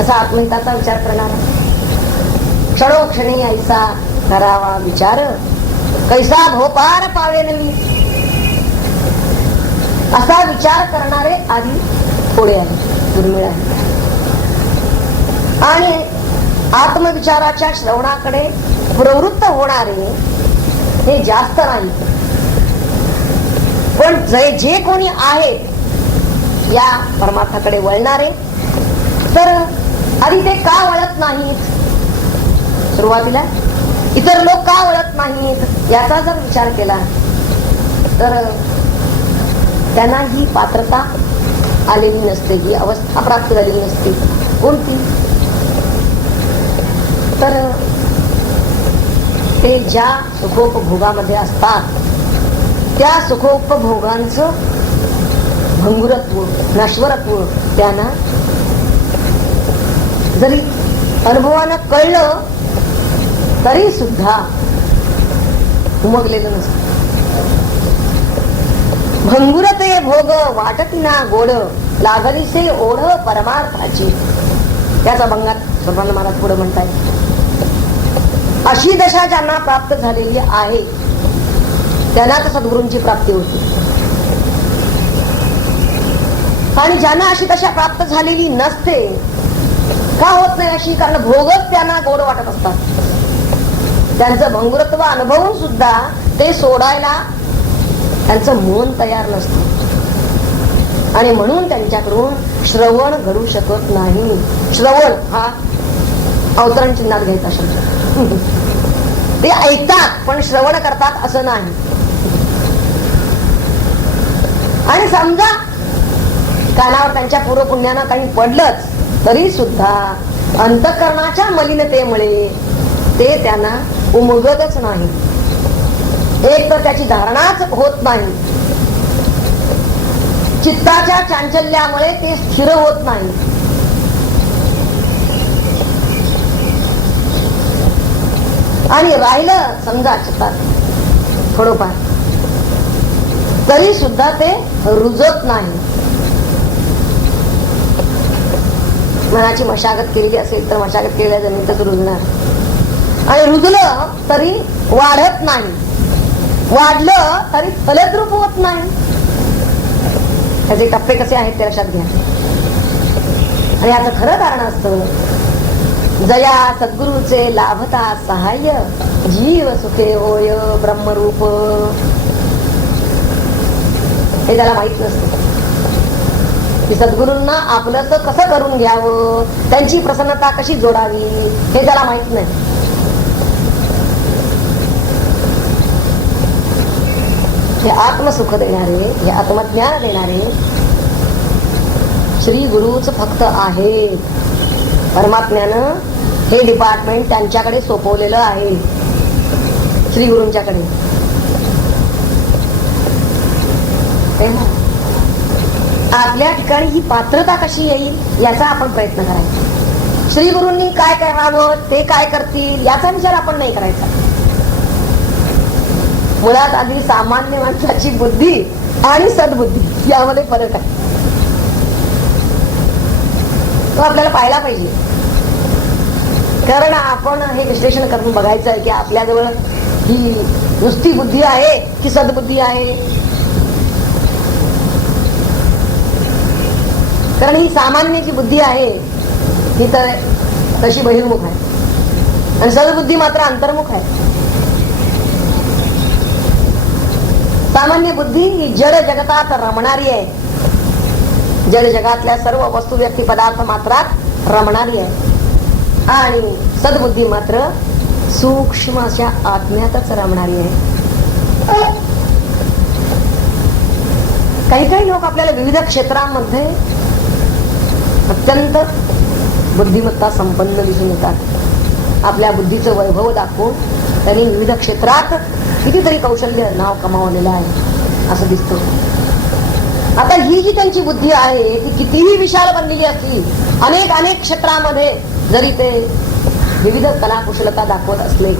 असा आत्महिताचा विचार करणारा क्षणोक्षणी ऐसा करावा विचार कैसा भोपार पावे नवी. असा विचार करणारे आधी थोडे आहेत, दुर्मिळ आहेत. आणि आत्मविचाराच्या श्रवणाकडे प्रवृत्त होणारे हे जास्त नाही. पण जे कोणी आहेत या परमार्थाकडे वळणारे, तर आधी ते का वळत नाहीत, सुरुवातीला इतर लोक का वळत नाहीत याचा जर विचार केला तर त्यांना ही पात्रता आलेली नसते, ही अवस्था प्राप्त झालेली नसते. कोणती? तर ते ज्या सुखोपभोगामध्ये असतात त्या सुखोपभोगांचं भंगुरत्व, नश्वरत्व त्यांना जरी अनुभवानं कळलं तरी सुद्धा उमगलेलं नसतं. भंगुरते भोग वाटती ना गोड, लागलीसे ओढ परमार्थाची. त्याचा भंगात भगवान महाराज पुढे म्हणतायत, अशी दशा ज्यांना प्राप्त झालेली आहे त्यांना तर सद्गुरूंची प्राप्ती होती. आणि ज्यांना अशी दशा प्राप्त झालेली नसते, का होत नाही अशी? कारण भोगच त्यांना गोड वाटत असतात. त्यांचं भंगुरत्व अनुभवून सुद्धा ते सोडायला त्यांचं मन तयार नसतं आणि म्हणून त्यांच्याकडून श्रवण घडू शकत नाही. श्रवण हा अवतरण चिन्हात घ्यायचा शब्द. ते ऐकतात पण श्रवण करतात असं नाही. आणि समजा कानावर त्यांच्या पूर्वपुण्यानं काही पडलंच तरी सुद्धा अंतःकरणाच्या मलिनतेमुळे ते त्यांना उमगतच नाही. एक तर त्याची धारणाच होत नाही, चित्ताच्या चांचल्यामुळे ते स्थिर होत नाही. आणि राहिलं समजा चित्तात थोडंफार तरी सुद्धा ते रुजत नाही. मनाची मशागत केलेली असेल तर मशागत केलेल्या जमिनीतच रुजणार. आणि रुजलं तरी वाढत नाही, वाढलं तरी फलद्रूप होत नाही. त्याचे टप्पे कसे आहेत ते लक्षात घ्या. आणि याचं खरं कारण असतं, जया सद्गुरूचे लाभता सहाय्य, जीव सुखे होय ब्रह्मरूप. हे त्याला माहित नसतं की सद्गुरूंना आपलंच कसं करून घ्यावं, त्यांची प्रसन्नता कशी जोडावी, हे त्याला माहित नाही. हे आत्मसुख देणारे, हे आत्मज्ञान देणारे श्री गुरुच फक्त आहे. परमात्म्यानं हे डिपार्टमेंट त्यांच्याकडे सोपवलेलं आहे, श्री गुरूंच्याकडे. आपल्या ठिकाणी ही पात्रता कशी येईल याचा आपण प्रयत्न करायचा. श्री गुरूंनी काय करावं, ते काय करतील याचा विचार आपण नाही करायचा. मुळात आधी सामान्य माणसाची बुद्धी आणि सद्बुद्धी यामध्ये फरक आहे, तो आपल्याला पाहायला पाहिजे. कारण आपण हे विश्लेषण करून बघायचं आहे की आपल्याजवळ ही नुसती बुद्धी आहे की सद्बुद्धी आहे. कारण ही सामान्य जी बुद्धी आहे ही तर तशी बहिर्मुख आहे आणि सद्बुद्धी मात्र अंतर्मुख आहे. सामान्य बुद्धी ही जड जगतात रमणारी आहे, जड जगातल्या सर्व वस्तू व्यक्ती पदार्थ मात्रात रमणारी आहे. आणि सद्बुद्धी मात्र सूक्ष्म अशा आत्म्यातच रमणारी आहे. काही काही लोक आपल्याला विविध क्षेत्रांमध्ये अत्यंत बुद्धिमत्ता संपन्न दिसून येतात. आपल्या बुद्धीचं वैभव दाखवून त्यांनी विविध क्षेत्रात कितीतरी कौशल्य नाव कमावलेलं आहे असं दिसतं. आता ही जी त्यांची बुद्धी आहे ती कितीही विशाल बनलेली असली, अनेक क्षेत्रामध्ये जरी ते विविध कलाकुशलता दाखवत असले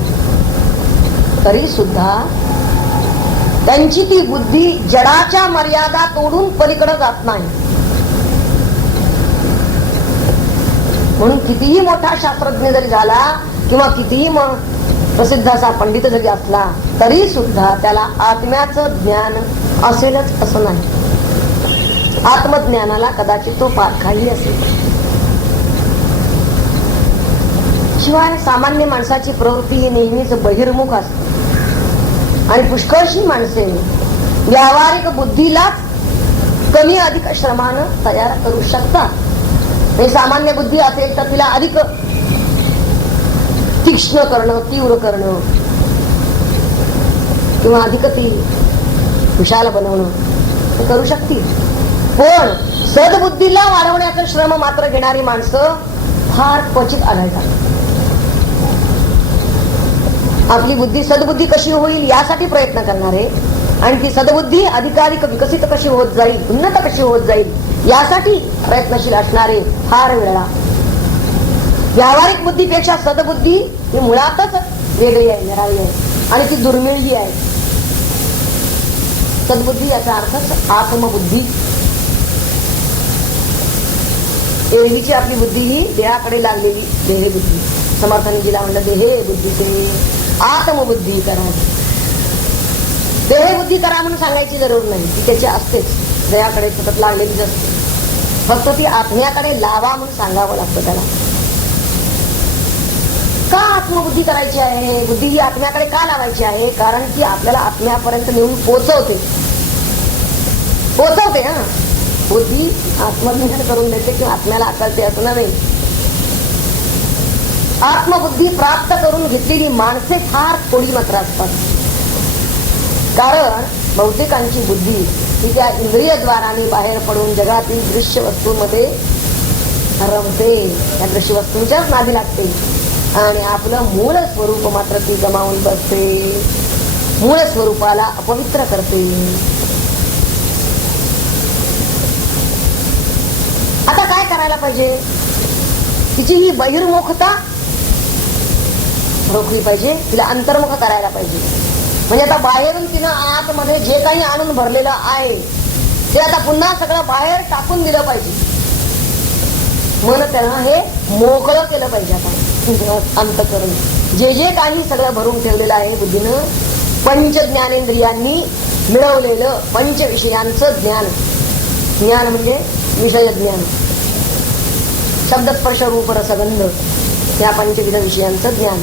तरी सुद्धा त्यांची ती बुद्धी जडाच्या मर्यादा तोडून पलीकडे जात नाही. म्हणून कितीही मोठा शास्त्रज्ञ जरी झाला किंवा कितीही प्रसिद्ध असा पंडित जरी असला तरी सुद्धा त्याला आत्म्याचं ज्ञान असेलच असं नाही. आत्मज्ञानाला कदाचित तो पारखाही असेल. शिवाय सामान्य माणसाची प्रवृत्ती ही नेहमीच बहिर्मुख असते आणि पुष्कळशी माणसे व्यावहारिक बुद्धीलाच कमी अधिक श्रमानं तयार करू शकतात. हे सामान्य बुद्धी असेल तर तिला अधिक तीक्ष्ण करणं, तीव्र करणं किंवा अधिक ती विशाल बनवणं ते करू शकतील. पण सद्बुद्धीला वाढवण्याचं श्रम मात्र घेणारी माणसं फार क्वचित आढळतात. आपली बुद्धी सद्बुद्धी कशी होईल यासाठी प्रयत्न करणारे आणि ती सद्बुद्धी अधिकाधिक विकसित कशी होत जाईल, उन्नत कशी होत जाईल यासाठी प्रयत्नशील असणारे फार वेळा. व्यावहारिक बुद्धीपेक्षा सद्बुद्धी ही मुळातच वेगळी आहे, निराळी आहे आणि ती दुर्मिळही आहे. सद्बुद्धी याचा अर्थच आत्मबुद्धी. एरवीची आपली बुद्धी ही देहाकडे लागलेली देहबुद्धी. समर्थांनी जिला म्हणलं देहे बुद्धीचे आत्मबुद्धी करा. देहबुद्धी करा म्हणून सांगायची जरूर नाही, ती त्याची असतेच, देहाकडे सतत लागलेलीच असते. फक्त ती आत्म्याकडे लावा म्हणून सांगावं लागतं त्याला. का आत्मबुद्धी करायची आहे? बुद्धी ही आत्म्याकडे का लावायची आहे? कारण ती आपल्याला आत्म्यापर्यंत नेऊन पोचवते. हा बुद्धी आत्मज्ञान करून देते किंवा आत्म्याला आकलते असं नव्हे. आत्मबुद्धी प्राप्त करून घेतलेली माणसे फार थोडी मात्र असतात. कारण बहुतेकांची बुद्धी ही त्या इंद्रियद्वाराने बाहेर पडून जगातील दृश्य वस्तूंमध्ये रमते, त्या दृश्य वस्तूंच्याच नादी लागते आणि आपलं मूळ स्वरूप मात्र ती गमावून बसते, मूळ स्वरूपाला अपवित्र करते. आता काय करायला पाहिजे? तिची ही बहिर्मुखता रोखली पाहिजे, तिला अंतर्मुख करायला पाहिजे. म्हणजे आता बाहेरून तिनं आतमध्ये जे काही आणून भरलेलं आहे ते आता पुन्हा सगळं बाहेर टाकून दिलं पाहिजे. मन त्याला हे मोकळं केलं पाहिजे. आता अंतःकरण जे जे काही सगळं भरून ठेवलेलं आहे बुद्धीनं, पंच ज्ञानेंद्रियांनी मिळवलेलं पंच विषयांचं ज्ञान. ज्ञान म्हणजे विषय ज्ञान, शब्दस्पर्श रूप रसगंध, या पंचविध विषयांचं ज्ञान.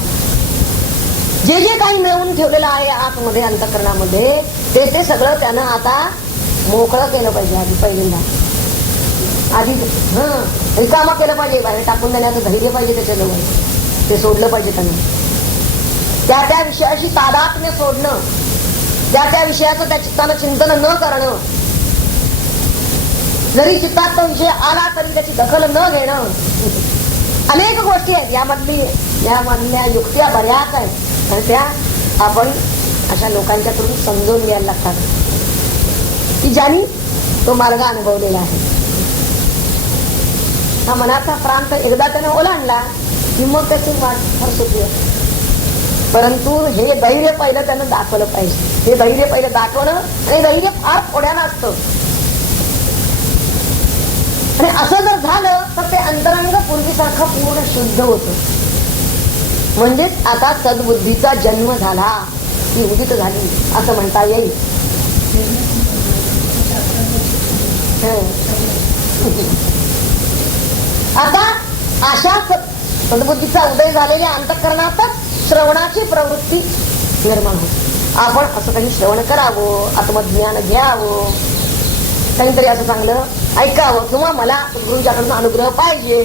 जे जे काही मिळवून ठेवलेलं आहे आतमध्ये अंतःकरणामध्ये ते सगळं त्यानं आता मोकळं केलं पाहिजे. आधी पहिल्यांदा आधी रिकामं केलं पाहिजे, बाहेर टाकून देण्याचं धैर्य पाहिजे त्याच्याजवळ. ते सोडलं पाहिजे त्यानं. त्या विषयाशी तादात्म्य सोडणं, त्या विषयाचं त्या चित्तानं चिंतन न करणं, जरी चित्तात तो विषय आला तरी त्याची दखल न घेणं. अनेक गोष्टी आहेत यामधल्या युक्त्या बऱ्याच आहेत आणि त्या आपण अशा लोकांच्याकडून समजून घ्यायला लागतात की ज्यांनी तो मार्ग अनुभवलेला आहे. हा मनाचा प्रांत एकदा त्याने ओलांडला की मग त्याची वाट फार सोपी आहे. परंतु हे धैर्य पहिलं त्यानं दाखवलं पाहिजे. हे धैर्य पहिलं दाखवणं आणि धैर्य फार थोड्यानं असतं. आणि असं जर झालं तर ते अंतरंग पूर्वीसारखं पूर्ण शुद्ध होतं. म्हणजेच आता सद्बुद्धीचा जन्म झाला, ती उदित झाली असं म्हणता येईल. आता अशा सद्बुद्धीचा उदय झालेल्या अंतःकरणातच श्रवणाची प्रवृत्ती निर्माण होते. आपण असं काही श्रवण करावं, आत्मज्ञान घ्यावं, काहीतरी असं चांगलं ऐकावं किंवा मला गुरुंच्याकडून अनुग्रह पाहिजे,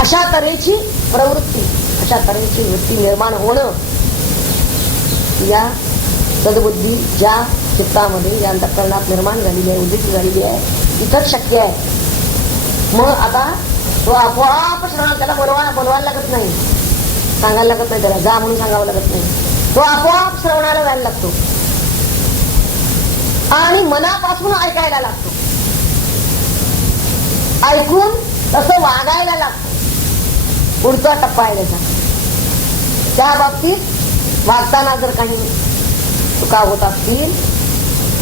अशा तऱ्हेची प्रवृत्ती, अशा तऱ्हेची वृत्ती निर्माण होणं या सद्बुद्धी ज्या चित्तामध्ये या अंतःकरणात निर्माण झालेली आहे, उदित झालेली आहे, इथंच शक्य आहे. मग आता तो आपोआप श्रवण, त्याला बोलवायला लागत नाही, सांगायला लागत नाही, त्याला जा म्हणून सांगावं लागत नाही. तो आपोआप श्रवणाला जायला लागतो आणि मनापासून ऐकायला लागतो. ऐकून तसं वागायला लागतं. पुढचा टप्पा आहे त्याचा. त्या बाबतीत वागताना जर काही चुका होत असतील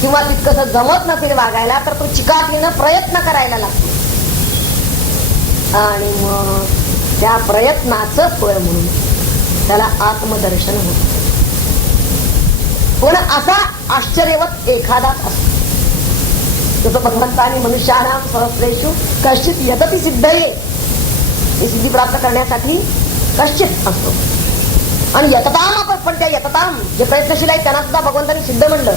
किंवा तितकंसं जमत नसेल वागायला तर तो चिकाटीनं प्रयत्न करायला लागतो आणि मग त्या प्रयत्नाचं फळ म्हणून त्याला आत्मदर्शन होत. पण असा आश्चर्यवत एखादाच असतो. जसं भगवंतानी मनुष्यानां सहस्रेषु कश्चित यतती सिद्धये, ही सिद्धी प्राप्त करण्यासाठी कश्चित असतो. आणि यतताम, पण त्या यतताम जे प्रयत्नशील आहे त्यांना सुद्धा भगवंतांनी सिद्ध म्हणलं.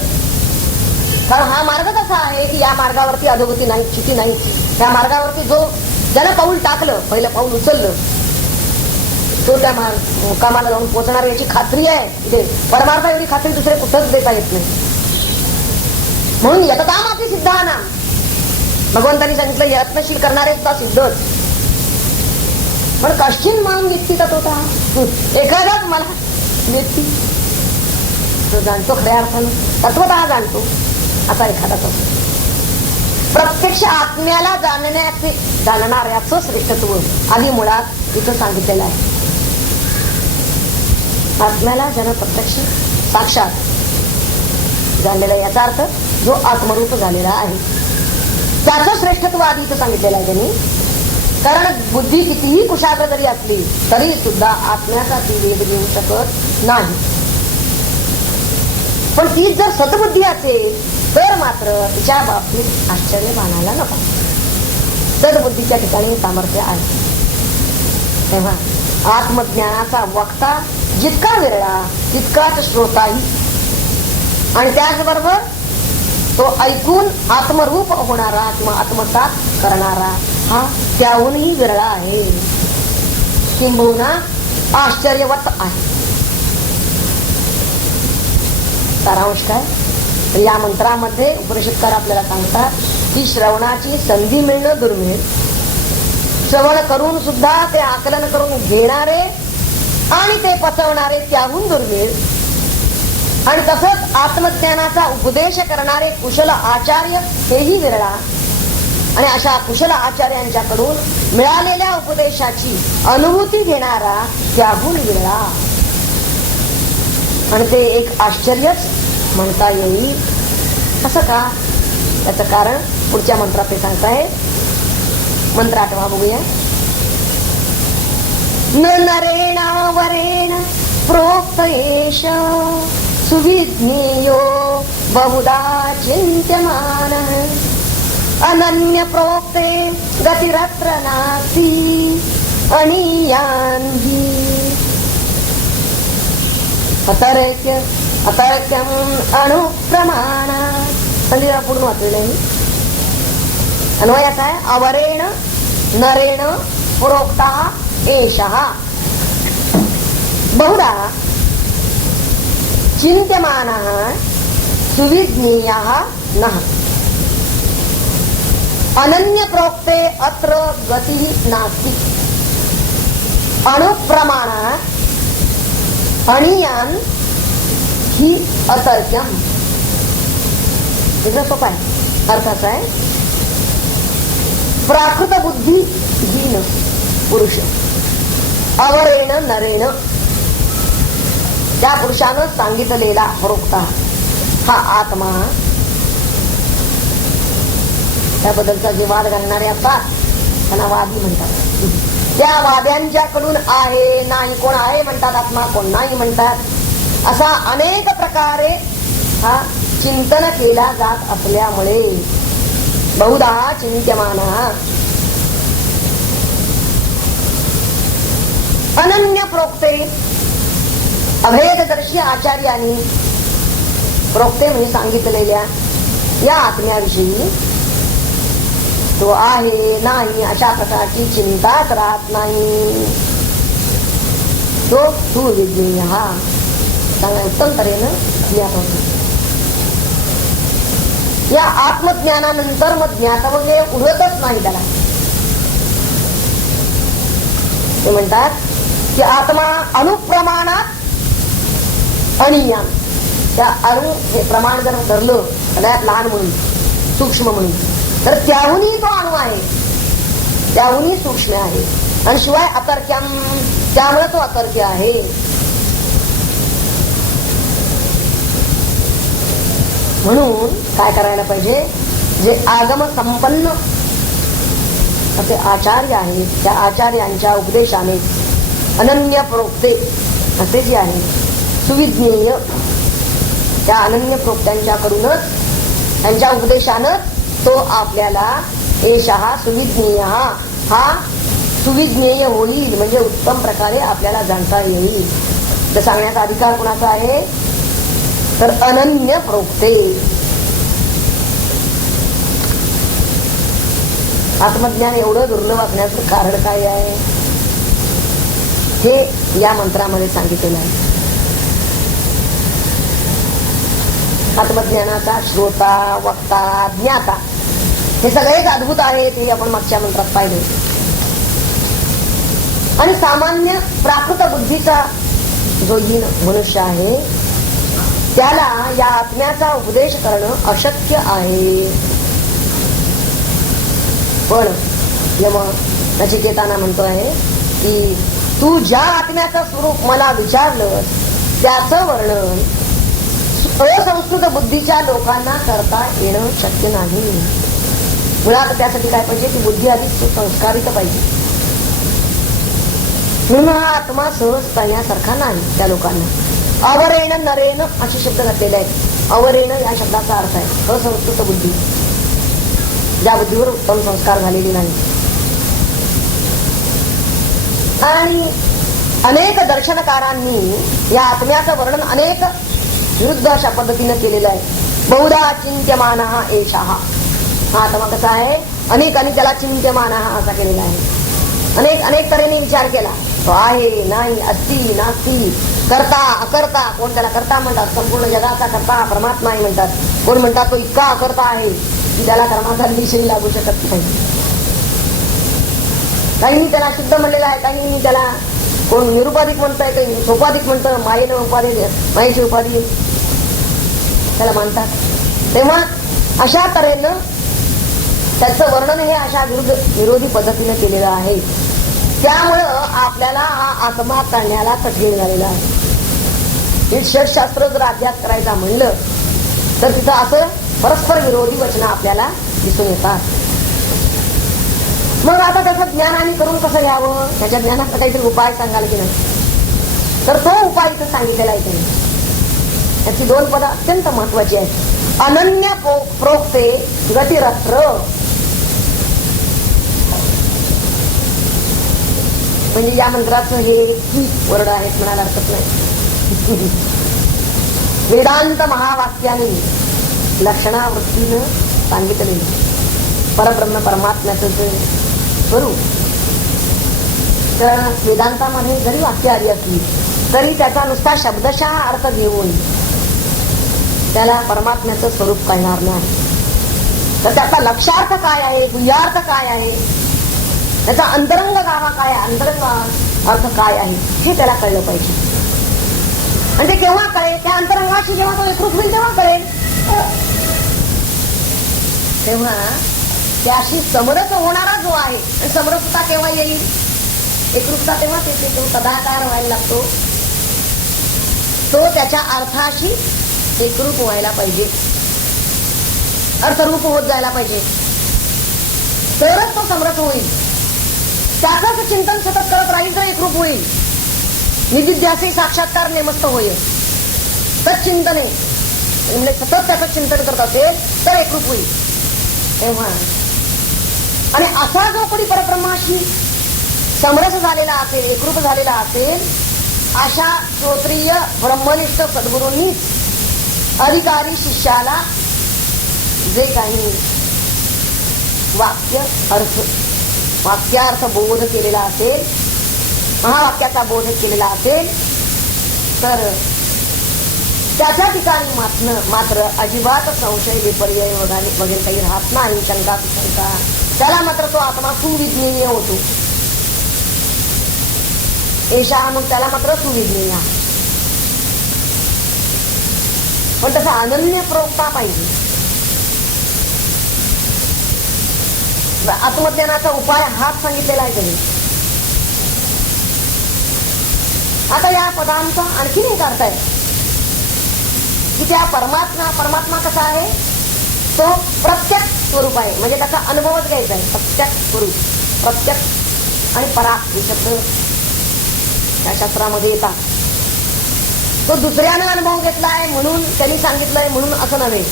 कारण हा मार्ग कसा आहे की या मार्गावरती अधोगती नाही, चुकी नाही. त्या मार्गावरती जो ज्यानं पाऊल टाकलं, पहिलं पाऊल उचललं, तो त्या कामाला जाऊन पोहोचणार याची खात्री आहे. परमार्थ एवढी खात्री दुसरे कुठंच देता येत नाही. म्हणून यततामापि सिद्धानाम, भगवंतांनी सांगितलं यत्नशील करणारे सुद्धा सिद्धच. पण कश्चिन माम व्यक्ती तत्वता, एखादाच मला व्यक्ती जो जाणतो खऱ्या अर्थानं तत्वतः जाणतो असा एखादाच असतो. प्रत्यक्ष आत्म्याला जाणणाऱ्याचं श्रेष्ठत्व आधी मुळात इथं सांगितलेलं आहे. आत्म्याला ज्यानं प्रत्यक्ष साक्षात जाणलेला, याचा अर्थ जो आत्मरूप झालेला आहे त्याचं श्रेष्ठत्व आधी इथं सांगितलेलं आहे त्यांनी. कारण बुद्धी कितीही कुशाग्र जरी असली तरी सुद्धा आत्म्याचा ती वेध घेऊ शकत नाही. पण ती जर सद्बुद्धी असेल तर मात्र तिच्या बाबतीत आश्चर्य मानायला नको. सद्बुद्धीच्या ठिकाणी सामर्थ्य आहे. तेव्हा आत्मज्ञानाचा वक्ता जितका विरळा तितकाच श्रोताही, आणि त्याचबरोबर तो ऐकून आत्मरूप होणारा किंवा आत्मसात करणारा हा त्याहूनही विरळा आहे, किंबहुना आश्चर्यवत आहे. सारांश काय? या मंत्रामध्ये उपनिषदकार आपल्याला सांगतात की श्रवणाची संधी मिळणं दुर्मिळ, श्रवण करून सुद्धा ते आकलन करून घेणारे आणि ते पचवणारे त्याहून दुर्मिळ, आणि तसंच आत्मज्ञानाचा उपदेश करणारे कुशल आचार्य हेही विरळा, आणि अशा कुशल आचार्यांच्याकडून मिळालेल्या उपदेशाची अनुभूती घेणारा त्याहून विरळा. आणि ते एक आश्चर्यच म्हणता येईल. असं का? त्याचं कारण पुढच्या मंत्रात ते सांगताय. मंत्र 8वा बघूया. न नरेण वरेण प्रोक्त एष सुविज्ञेयो बहुधा चिंत्यमान, अनन्य प्रोक्ते गतिरत्र नास्ति अणीयान्हि. अतर्क्यम अणुप्रमाणात्. संधिरा पूर्ण वाचलेलं आहे. अन्वय असा आहे, अवरेण नरेण प्रोक्ता एषः बहुधा चिंत्यमानः सुविज्ञेयः नः, अनन्य प्रोक्ते अत्र गतिः नास्ति अणुप्रमाणात् अणीयान ही अतर्क्यम. याचा सोपा आहे अर्थ असा आहे, प्राकृत बुद्धी हीन पुरुष अवरेण नरेण, त्या पुरुषानं सांगितलेला प्रोक्ता हा आत्मा, त्याबद्दलचा जे वाद घालणारे असतात त्यांना वादी म्हणतात. त्या वाद्यांच्याकडून आहे नाही, कोण आहे म्हणतात आत्मा, कोण नाही म्हणतात, असा अनेक प्रकारे हा चिंतन केला जात असल्यामुळे बहुधा चिंत्यमान अनन्य प्रोक्ते, अभेददर्शी आचार्यांनी प्रोक्ते म्हणजे सांगितलेल्या या आत्म्याविषयी तो आहे नाही अशा प्रकारची चिंताच राहत नाही. तो सुविज्ञेय हा चांगल्या उत्तम तऱ्हेनं ज्ञात होतो. या आत्मज्ञानानंतर मग ज्ञातव्य उरतच नाही त्याला. ते म्हणतात की आत्मा अणुप्रमाणात अणीयान, त्या अणु हे प्रमाण जर धरलं सगळ्यात लहान म्हणून, सूक्ष्म म्हणून, तर त्याहूनही तो अणु आहे, त्याहूनही सूक्ष्म आहे, आणि शिवाय अतर्क्यम, त्यामुळे तो अतर्क्य आहे. म्हणून काय करायला पाहिजे, जे आगम संपन्न असे आचार्य आहेत त्या आचार्यांच्या उपदेशाने अनन्य प्रोक्ते असे जे आहे सुविज्ञेय, त्या अनन्य प्रोक्त्यांच्याकडूनच त्यांच्या उपदेशानंच तो आपल्याला एषः सुविज्ञेय हा सुविज्ञेय होईल, म्हणजे उत्तम प्रकारे आपल्याला जाणता येईल. तर सांगण्याचा अधिकार कोणाचा आहे, तर अनन्य प्रोक्ते. आत्मज्ञान एवढं दुर्लभ असण्याचं कारण काय आहे हे या मंत्रामध्ये सांगितलेलं आहे. आत्मज्ञानाचा श्रोता, वक्ता, ज्ञाता हे सगळेच अद्भुत आहेत हे आपण मागच्या मंत्रात पाहिले. आणि सामान्य प्राकृत बुद्धीचा जो हीन मनुष्य आहे त्याला या आत्म्याचा उपदेश करणं अशक्य आहे. पण यम नचिकेताना म्हणतो आहे की तू ज्या आत्म्याचं स्वरूप मला विचारलं त्याचं वर्णन असंस्कृत बुद्धीच्या लोकांना करता येणं शक्य नाही. मुळात त्यासाठी काय पाहिजे की बुद्धी अधिक सुसंस्कारित पाहिजे. म्हणून हा आत्मा सहज कळण्यासारखा नाही त्या लोकांना. अवरेण नरेन असे शब्द घातलेले आहेत. अवरेण या शब्दाचा अर्थ आहे असंस्कृत बुद्धी, ज्या बुद्धीवर उत्तम संस्कार झालेले नाही. आणि अनेक दर्शनकारांनी या आत्म्याचं वर्णन अनेक विरुद्ध अशा पद्धतीने केलेलं आहे. बहुधा चिंत्यमान एषा, हा आत्मा कसा आहे, अनेकांनी त्याला चिंत्यमान असा केलेला आहे. अनेक तऱ्हेने विचार केला. तो आहे, नाही, असती, नास्ती, करता, अकर्ता. कोण त्याला करता म्हणतात, संपूर्ण जगाचा करता परमात्मा आहे म्हणतात. कोण म्हणतात तो इतका अकर्ता आहे की त्याला कर्माचा विषय लागू शकत नाही. काहींनी त्याला शुद्ध म्हणलेला आहे, काहींनी त्याला कोण निरुपाधिक म्हणतंय, काही सोपाधिक म्हणतं, मायेची उपाधी त्याला मानतात. तेव्हा अशा तऱ्हेनं त्याचं वर्णन हे अशा विरोधी पद्धतीने केलेलं आहे. त्यामुळं आपल्याला हा आत्मा काढण्याला कठीण झालेला आहे. षटशास्त्र जर अभ्यास करायचा म्हणलं तर तिथं असं परस्पर विरोधी वचनं आपल्याला दिसून येतात. मग आता त्याचं ज्ञान आम्ही करून कसं घ्यावं, त्याच्या ज्ञानाचा काहीतरी उपाय सांगाल की नाही, तर तो उपाय इथं सांगितलेला आहे त्यांनी. त्याची दोन पदं अत्यंत महत्वाची आहेत. अनन्य प्रोक्ते गतिरत्र, म्हणजे या मंत्राचं हे की वर्ड आहेत म्हणायला हरकत नाही. वेदांत महावाक्याने लक्षणावृत्तीनं सांगितले परब्रह्म परमात्म्याचं जे स्वरूप. तर वेदांतामध्ये जरी वाक्य आली असली तरी त्याचा नुसता शब्दशः अर्थ घेऊन त्याला परमात्म्याचं स्वरूप कळणार नाही. तर त्याचा लक्षार्थ काय आहे, गुह्यार्थ काय आहे, त्याचा अंतरंग गावा काय, अंतरंग अर्थ काय आहे हे त्याला कळलं पाहिजे. म्हणजे केव्हा कळेल, त्या अंतरंगाशी जेव्हा तो एकरूप होईल तेव्हा कळेल. तेव्हा त्याशी समरस होणारा जो आहे, आणि समरसता केव्हा येईल, एकरूपता तेव्हा येते, तो तदाकार व्हायला लागतो. तो त्याच्या अर्थाशी एकरूप व्हायला पाहिजे, अर्थरूप होत जायला पाहिजे, तरच तो समरस होईल. त्याचंच चिंतन सतत करत राहील तर एकरूप होईल. निदिध्यासी साक्षात्कार नेमस्त होईल. तत्चिंतने म्हणजे सतत त्याचं चिंतन करत असेल तर एकरूप होईल. तेव्हा आणि असा जो कोणी परब्रह्माशी समरस झालेला असेल, एकरूप झालेला असेल, अशा श्रोत्रिय ब्रह्मनिष्ठ सद्गुरूंनी अधिकारी शिष्याला जे काही वाक्यार्थ बोध केलेला असेल, महावाक्याचा बोध केलेला असेल, तर त्याच्या ठिकाणी मात्र अजिबात संशय विपर्यय वगैरे काही राहत नाही. शंका कुशंका, त्याला मात्र तो आत्मा सुविज्ञेय होतो. एषा मग त्याला मात्र सुविज्ञेय. पण तसा अनन्य प्रोक्ता पाहिजे. आत्मज्ञानाचा उपाय हाच सांगितलेला आहे त्यांनी. आता या पदांचा आणखीन एक अर्थ आहे की त्या परमात्मा कसा आहे, तो प्रत्यक्ष स्वरूप आहे. म्हणजे त्याचा अनुभवच घ्यायचा आहे. प्रत्यक्ष स्वरूप, प्रत्यक्ष आणि पराक हे शब्द त्या शास्त्रामध्ये येतात. तो दुसऱ्यानं अनुभव घेतला आहे म्हणून त्यांनी सांगितलंय म्हणून असं नव्हे.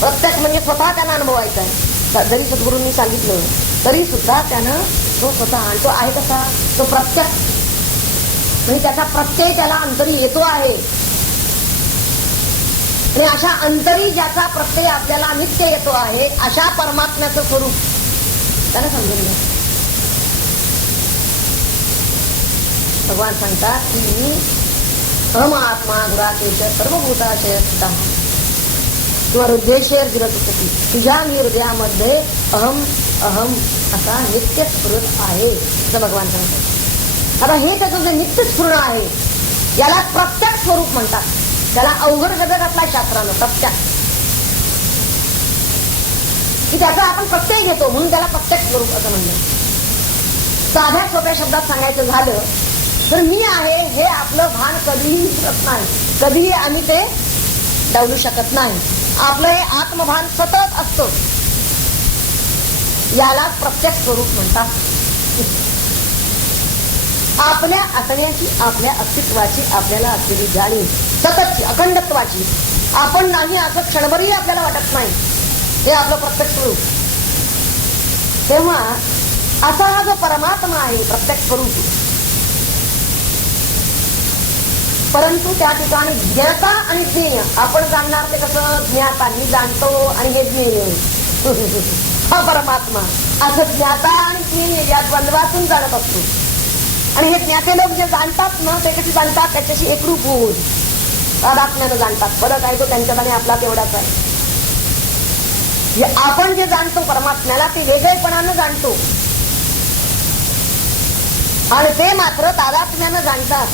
प्रत्यक्ष म्हणजे स्वतः त्यांना अनुभवायचा आहे. जरी सद्गुरूंनी सांगितलं तरी सुद्धा त्यानं तो स्वतः, आणि तो आहे कसा, तो प्रत्यक्ष म्हणजे त्याचा प्रत्यय त्याला अंतरी येतो आहे. आणि अशा अंतरी ज्याचा प्रत्यय आपल्याला नित्य येतो आहे अशा परमात्म्याचं स्वरूप त्याला समजून घ्या. भगवान सांगतात की अहम आत्मा गुराकेश सर्वभूताशय स्थितः किंवा हृदयशेर जिरत सती, तुझ्या मी हृदयामध्ये अहम अहम असा नित्य स्फुरत आहे असं भगवान सांगतात. आता हे त्याचं जे नित्य स्फुरण आहे याला प्रत्यक्ष स्वरूप म्हणतात. त्याला अवघड शब्द घातला शास्त्रानं, प्रत्यक्ष, की त्याचा आपण प्रत्यय घेतो म्हणून त्याला प्रत्यक्ष स्वरूप असं म्हणलं. साध्या सोप्या शब्दात सांगायचं झालं तर मी आहे हे आपलं भान कधीही विसरत नाही, कधीही आम्ही ते डावलू शकत नाही. आपलं हे आत्मभान सतत असतं, याला प्रत्यक्ष स्वरूप म्हणतात. आपल्या असण्याची, आपल्या अस्तित्वाची आपल्याला असलेली जाणीव, सततची, अखंडत्वाची, आपण नाही असं क्षणभरही आपल्याला वाटत नाही, हे आपलं प्रत्यक्ष स्वरूप. तेव्हा असा हा जो परमात्मा आहे प्रत्यक्ष स्वरूप, परंतु त्या ठिकाणी ज्ञाता आणि ज्ञेय, आपण जाणणार ते कसं, ज्ञाता मी जाणतो आणि हे ज्ञेय हा परमात्मा, असं ज्ञाता आणि ज्ञेय या द्वंद्वातून जाणत असतो. आणि हे ज्ञाते लोक जे जाणतात ना ते कसे जाणतात, त्याच्याशी एकरूप होऊन तादात्म्यानं जाणतात. फरक आहे तो त्यांच्यात आणि आपला तेवढाच आहे. आपण जे जाणतो परमात्म्याला ते वेगळेपणानं जाणतो आणि ते मात्र तादात्म्यानं जाणतात.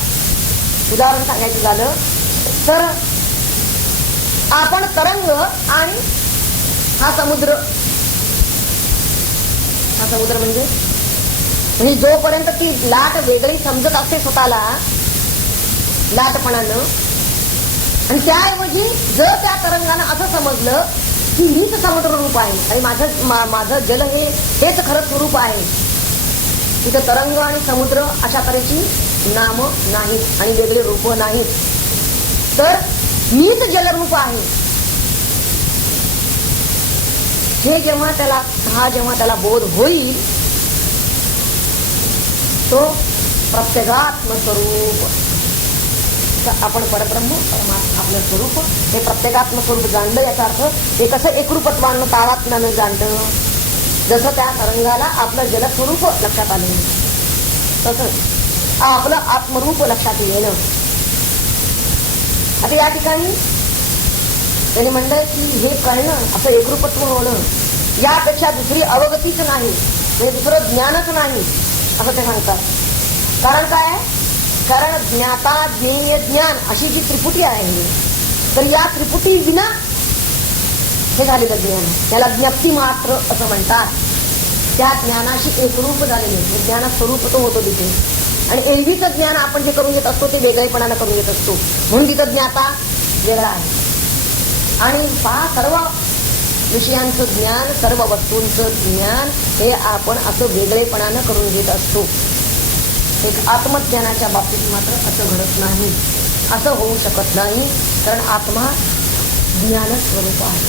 उदाहरण सांगायचं झालं तर आपण तरंग आणि हा समुद्र म्हणजे जोपर्यंत ती लाट वेगळी समजत असते स्वतःला लाटपणानं, आणि त्याऐवजी जर त्या तरंगानं असं समजलं की मीच समुद्र रूप आहे आणि माझं जल हेच खरं स्वरूप आहे, तिथं तरंग आणि समुद्र अशा तऱ्हेची नाम नाहीत आणि वेगळे रूप नाहीत, तर मीच जलरूप आहे हे जेव्हा त्याला बोध होईल, तो प्रत्येगात्म स्वरूप, आपण परब्रह्म परमात्मा आपलं स्वरूप हे प्रत्येगात्म स्वरूप जाणलं. याचा अर्थ हे कसं एकरूपत्वानं तादात्म्यानं जाणलं, जसं त्या तरंगाला आपलं जलस्वरूप लक्षात आलं तसंच आपलं आत्मरूप लक्षात येणं. आता या ठिकाणी त्यांनी म्हणलंय की हे कळणं, असं एकरूपत्व होणं, यापेक्षा दुसरी अवगतीच नाही, म्हणजे दुसरं ज्ञानच नाही असं ते सांगतात. कारण काय, कारण ज्ञाता ज्ञेय ज्ञान अशी जी त्रिपुटी आहे, तर या त्रिपुटी विना हे झालेलं ज्ञान, त्याला ज्ञप्ती मात्र असं म्हणतात. त्या ज्ञानाशी एकरूप झालेले ज्ञान स्वरूप तो होतो तिथे, आणि एरवीचं ज्ञान आपण जे करून घेत असतो ते वेगळेपणानं करून घेत असतो, म्हणून तिथं ज्ञाता वेगळा आहे. आणि पहा, सर्व विषयांचं ज्ञान, सर्व वस्तूंचं ज्ञान हे आपण असं वेगळेपणानं करून घेत असतो. एक आत्मज्ञानाच्या बाबतीत मात्र असं घडत नाही, असं होऊ शकत नाही, कारण आत्मा ज्ञान स्वरूप आहे.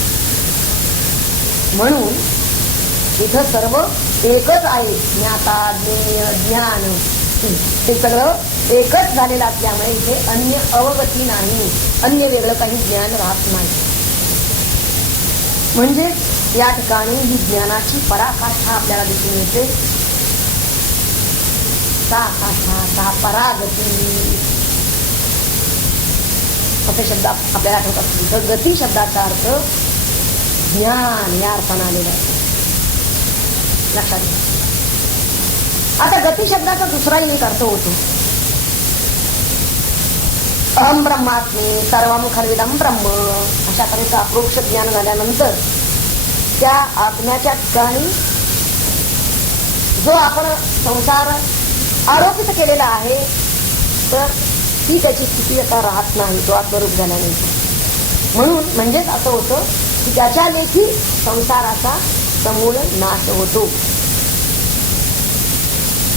म्हणून इथं सर्व एकच आहे, ज्ञाता ज्ञेय ज्ञान हे सगळं एकच झालेलं असल्यामुळे इथे अन्य अवगती नाही, अन्य वेगळं काही ज्ञान राहत नाही. म्हणजे या ठिकाणी ही ज्ञानाची पराकाष्ठा आपल्याला दिसून येते. सा परागती असे शब्द आपल्याला आठवत असतो. गती शब्दाचा अर्थ ज्ञान या अर्थानं आलेला आहे, लक्षात घ्या. आता गती शब्दाचा दुसराही एक अर्थ होतो, अहम ब्रह्मास्मी सर्वम खल्विदम ब्रह्म, अशा तऱ्हेचं अप्रोक्ष ज्ञान झाल्यानंतर त्या आत्म्याच्या ठिकाणी जो आपण संसार आरोपित केलेला आहे, तर ती त्याची स्थिती आता राहत नाही, तो आत्मरूप झाल्यानंतर. म्हणून म्हणजेच असं होतं की त्याच्या लेखी संसाराचा समूळ नाश होतो.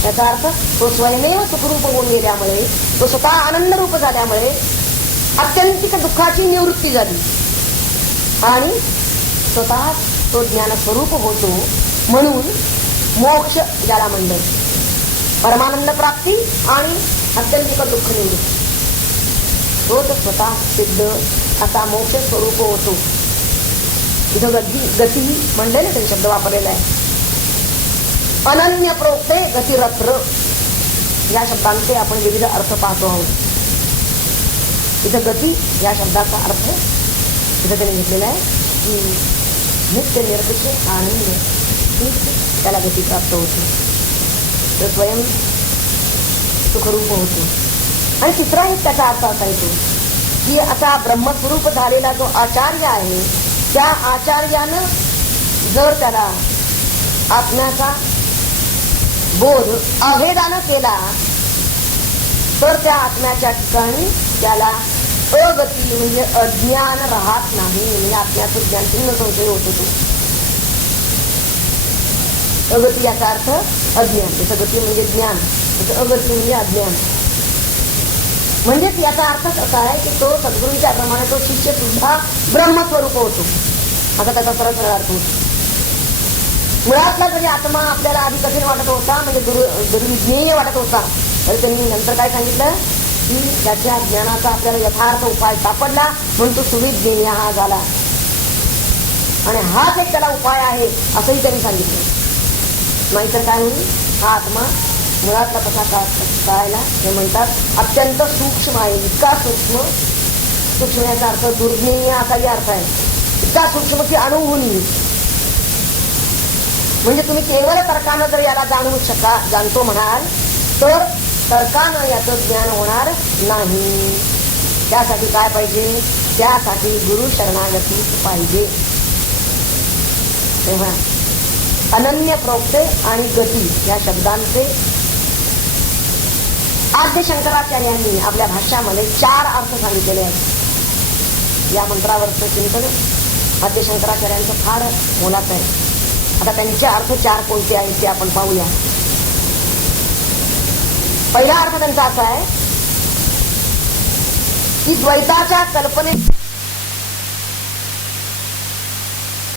याचा अर्थ तो स्वयमेव सुखरूप होऊन गेल्यामुळे, तो स्वतः आनंद रूप झाल्यामुळे अत्यंतिक दुःखाची निवृत्ती झाली आणि स्वतः तो ज्ञानस्वरूप होतो. म्हणून मोक्ष ज्याला म्हणलं, परमानंद प्राप्ती आणि अत्यंतिक दुःख निवृत्ती, तोच स्वतः सिद्ध असा मोक्ष स्वरूप होतो. इथं गती म्हणले ना, त्यांनी शब्द वापरलेला आहे. अनन्य प्रोक्ते गतिरत्र या शब्दांचे आपण विविध अर्थ पाहतो आहोत. इथं गती या शब्दाचा अर्थ इथं त्यांनी घेतलेला आहे की नित्य निरपेक्ष आनंद हीच त्याला गती प्राप्त होते, तर स्वयं सुखरूप होतो. आणि तिसराही त्याचा अर्थ असा येतो की असा ब्रह्मस्वरूप झालेला जो आचार्य आहे, त्या आचार्यानं जर त्याला आत्म्याचा बोध अभेदानं केला तर त्या आत्म्याच्या ठिकाणी त्याला अगती म्हणजे अज्ञान राहत नाही. म्हणजे आत्म्याचं ज्ञान चिन्ह संशय होतो तो. अगती याचा अर्थ अज्ञान, त्याचं गती म्हणजे ज्ञान, त्याचं अगती म्हणजे अज्ञान. म्हणजेच याचा अर्थच असा आहे की तो सद्गुरूंच्या प्रमाणे तो शिष्य सुद्धा ब्रह्मस्वरूप होतो. आता त्याचा सरळ सरळ अर्थ होतो. मुळातला जरी आत्मा आपल्याला आधी कठीण वाटत होता, म्हणजे दुर्विज्ञेय वाटत होता, तरी त्यांनी नंतर काय सांगितलं की त्याच्या ज्ञानाचा आपल्याला यथार्थ उपाय सापडला म्हणून तो सुविज्ञेय हा झाला. आणि हाच एक त्याला उपाय आहे असंही त्यांनी सांगितलं. नाहीतर काय होईल, हा आत्मा मुळातला कसा कळायला हे म्हणतात अत्यंत सूक्ष्म आहे. इतका सूक्ष्म, सूक्ष्म याचा अर्थ दुर्ज्ञेय असाही अर्थ आहे. इतका सूक्ष्म की अणुहुनी. म्हणजे तुम्ही केवळ तर्कानं जर याला जाणतो म्हणाल तर तर्कानं याचं ज्ञान होणार नाही. त्यासाठी काय पाहिजे, त्यासाठी गुरु शरणागती पाहिजे. तेव्हा अनन्य प्रोक्ते आणि गती या शब्दांचे आद्य शंकराचार्यांनी आपल्या भाष्यामध्ये 4 अर्थ सांगितलेले आहेत. या मंत्रावरचं चिंतन आद्य शंकराचार्यांचं फार मोलाचं आहे. आता त्यांचे अर्थ 4 कोणते आहेत ते आपण पाहूया. पहिला अर्थ त्यांचा असा आहे की द्वैताच्या कल्पने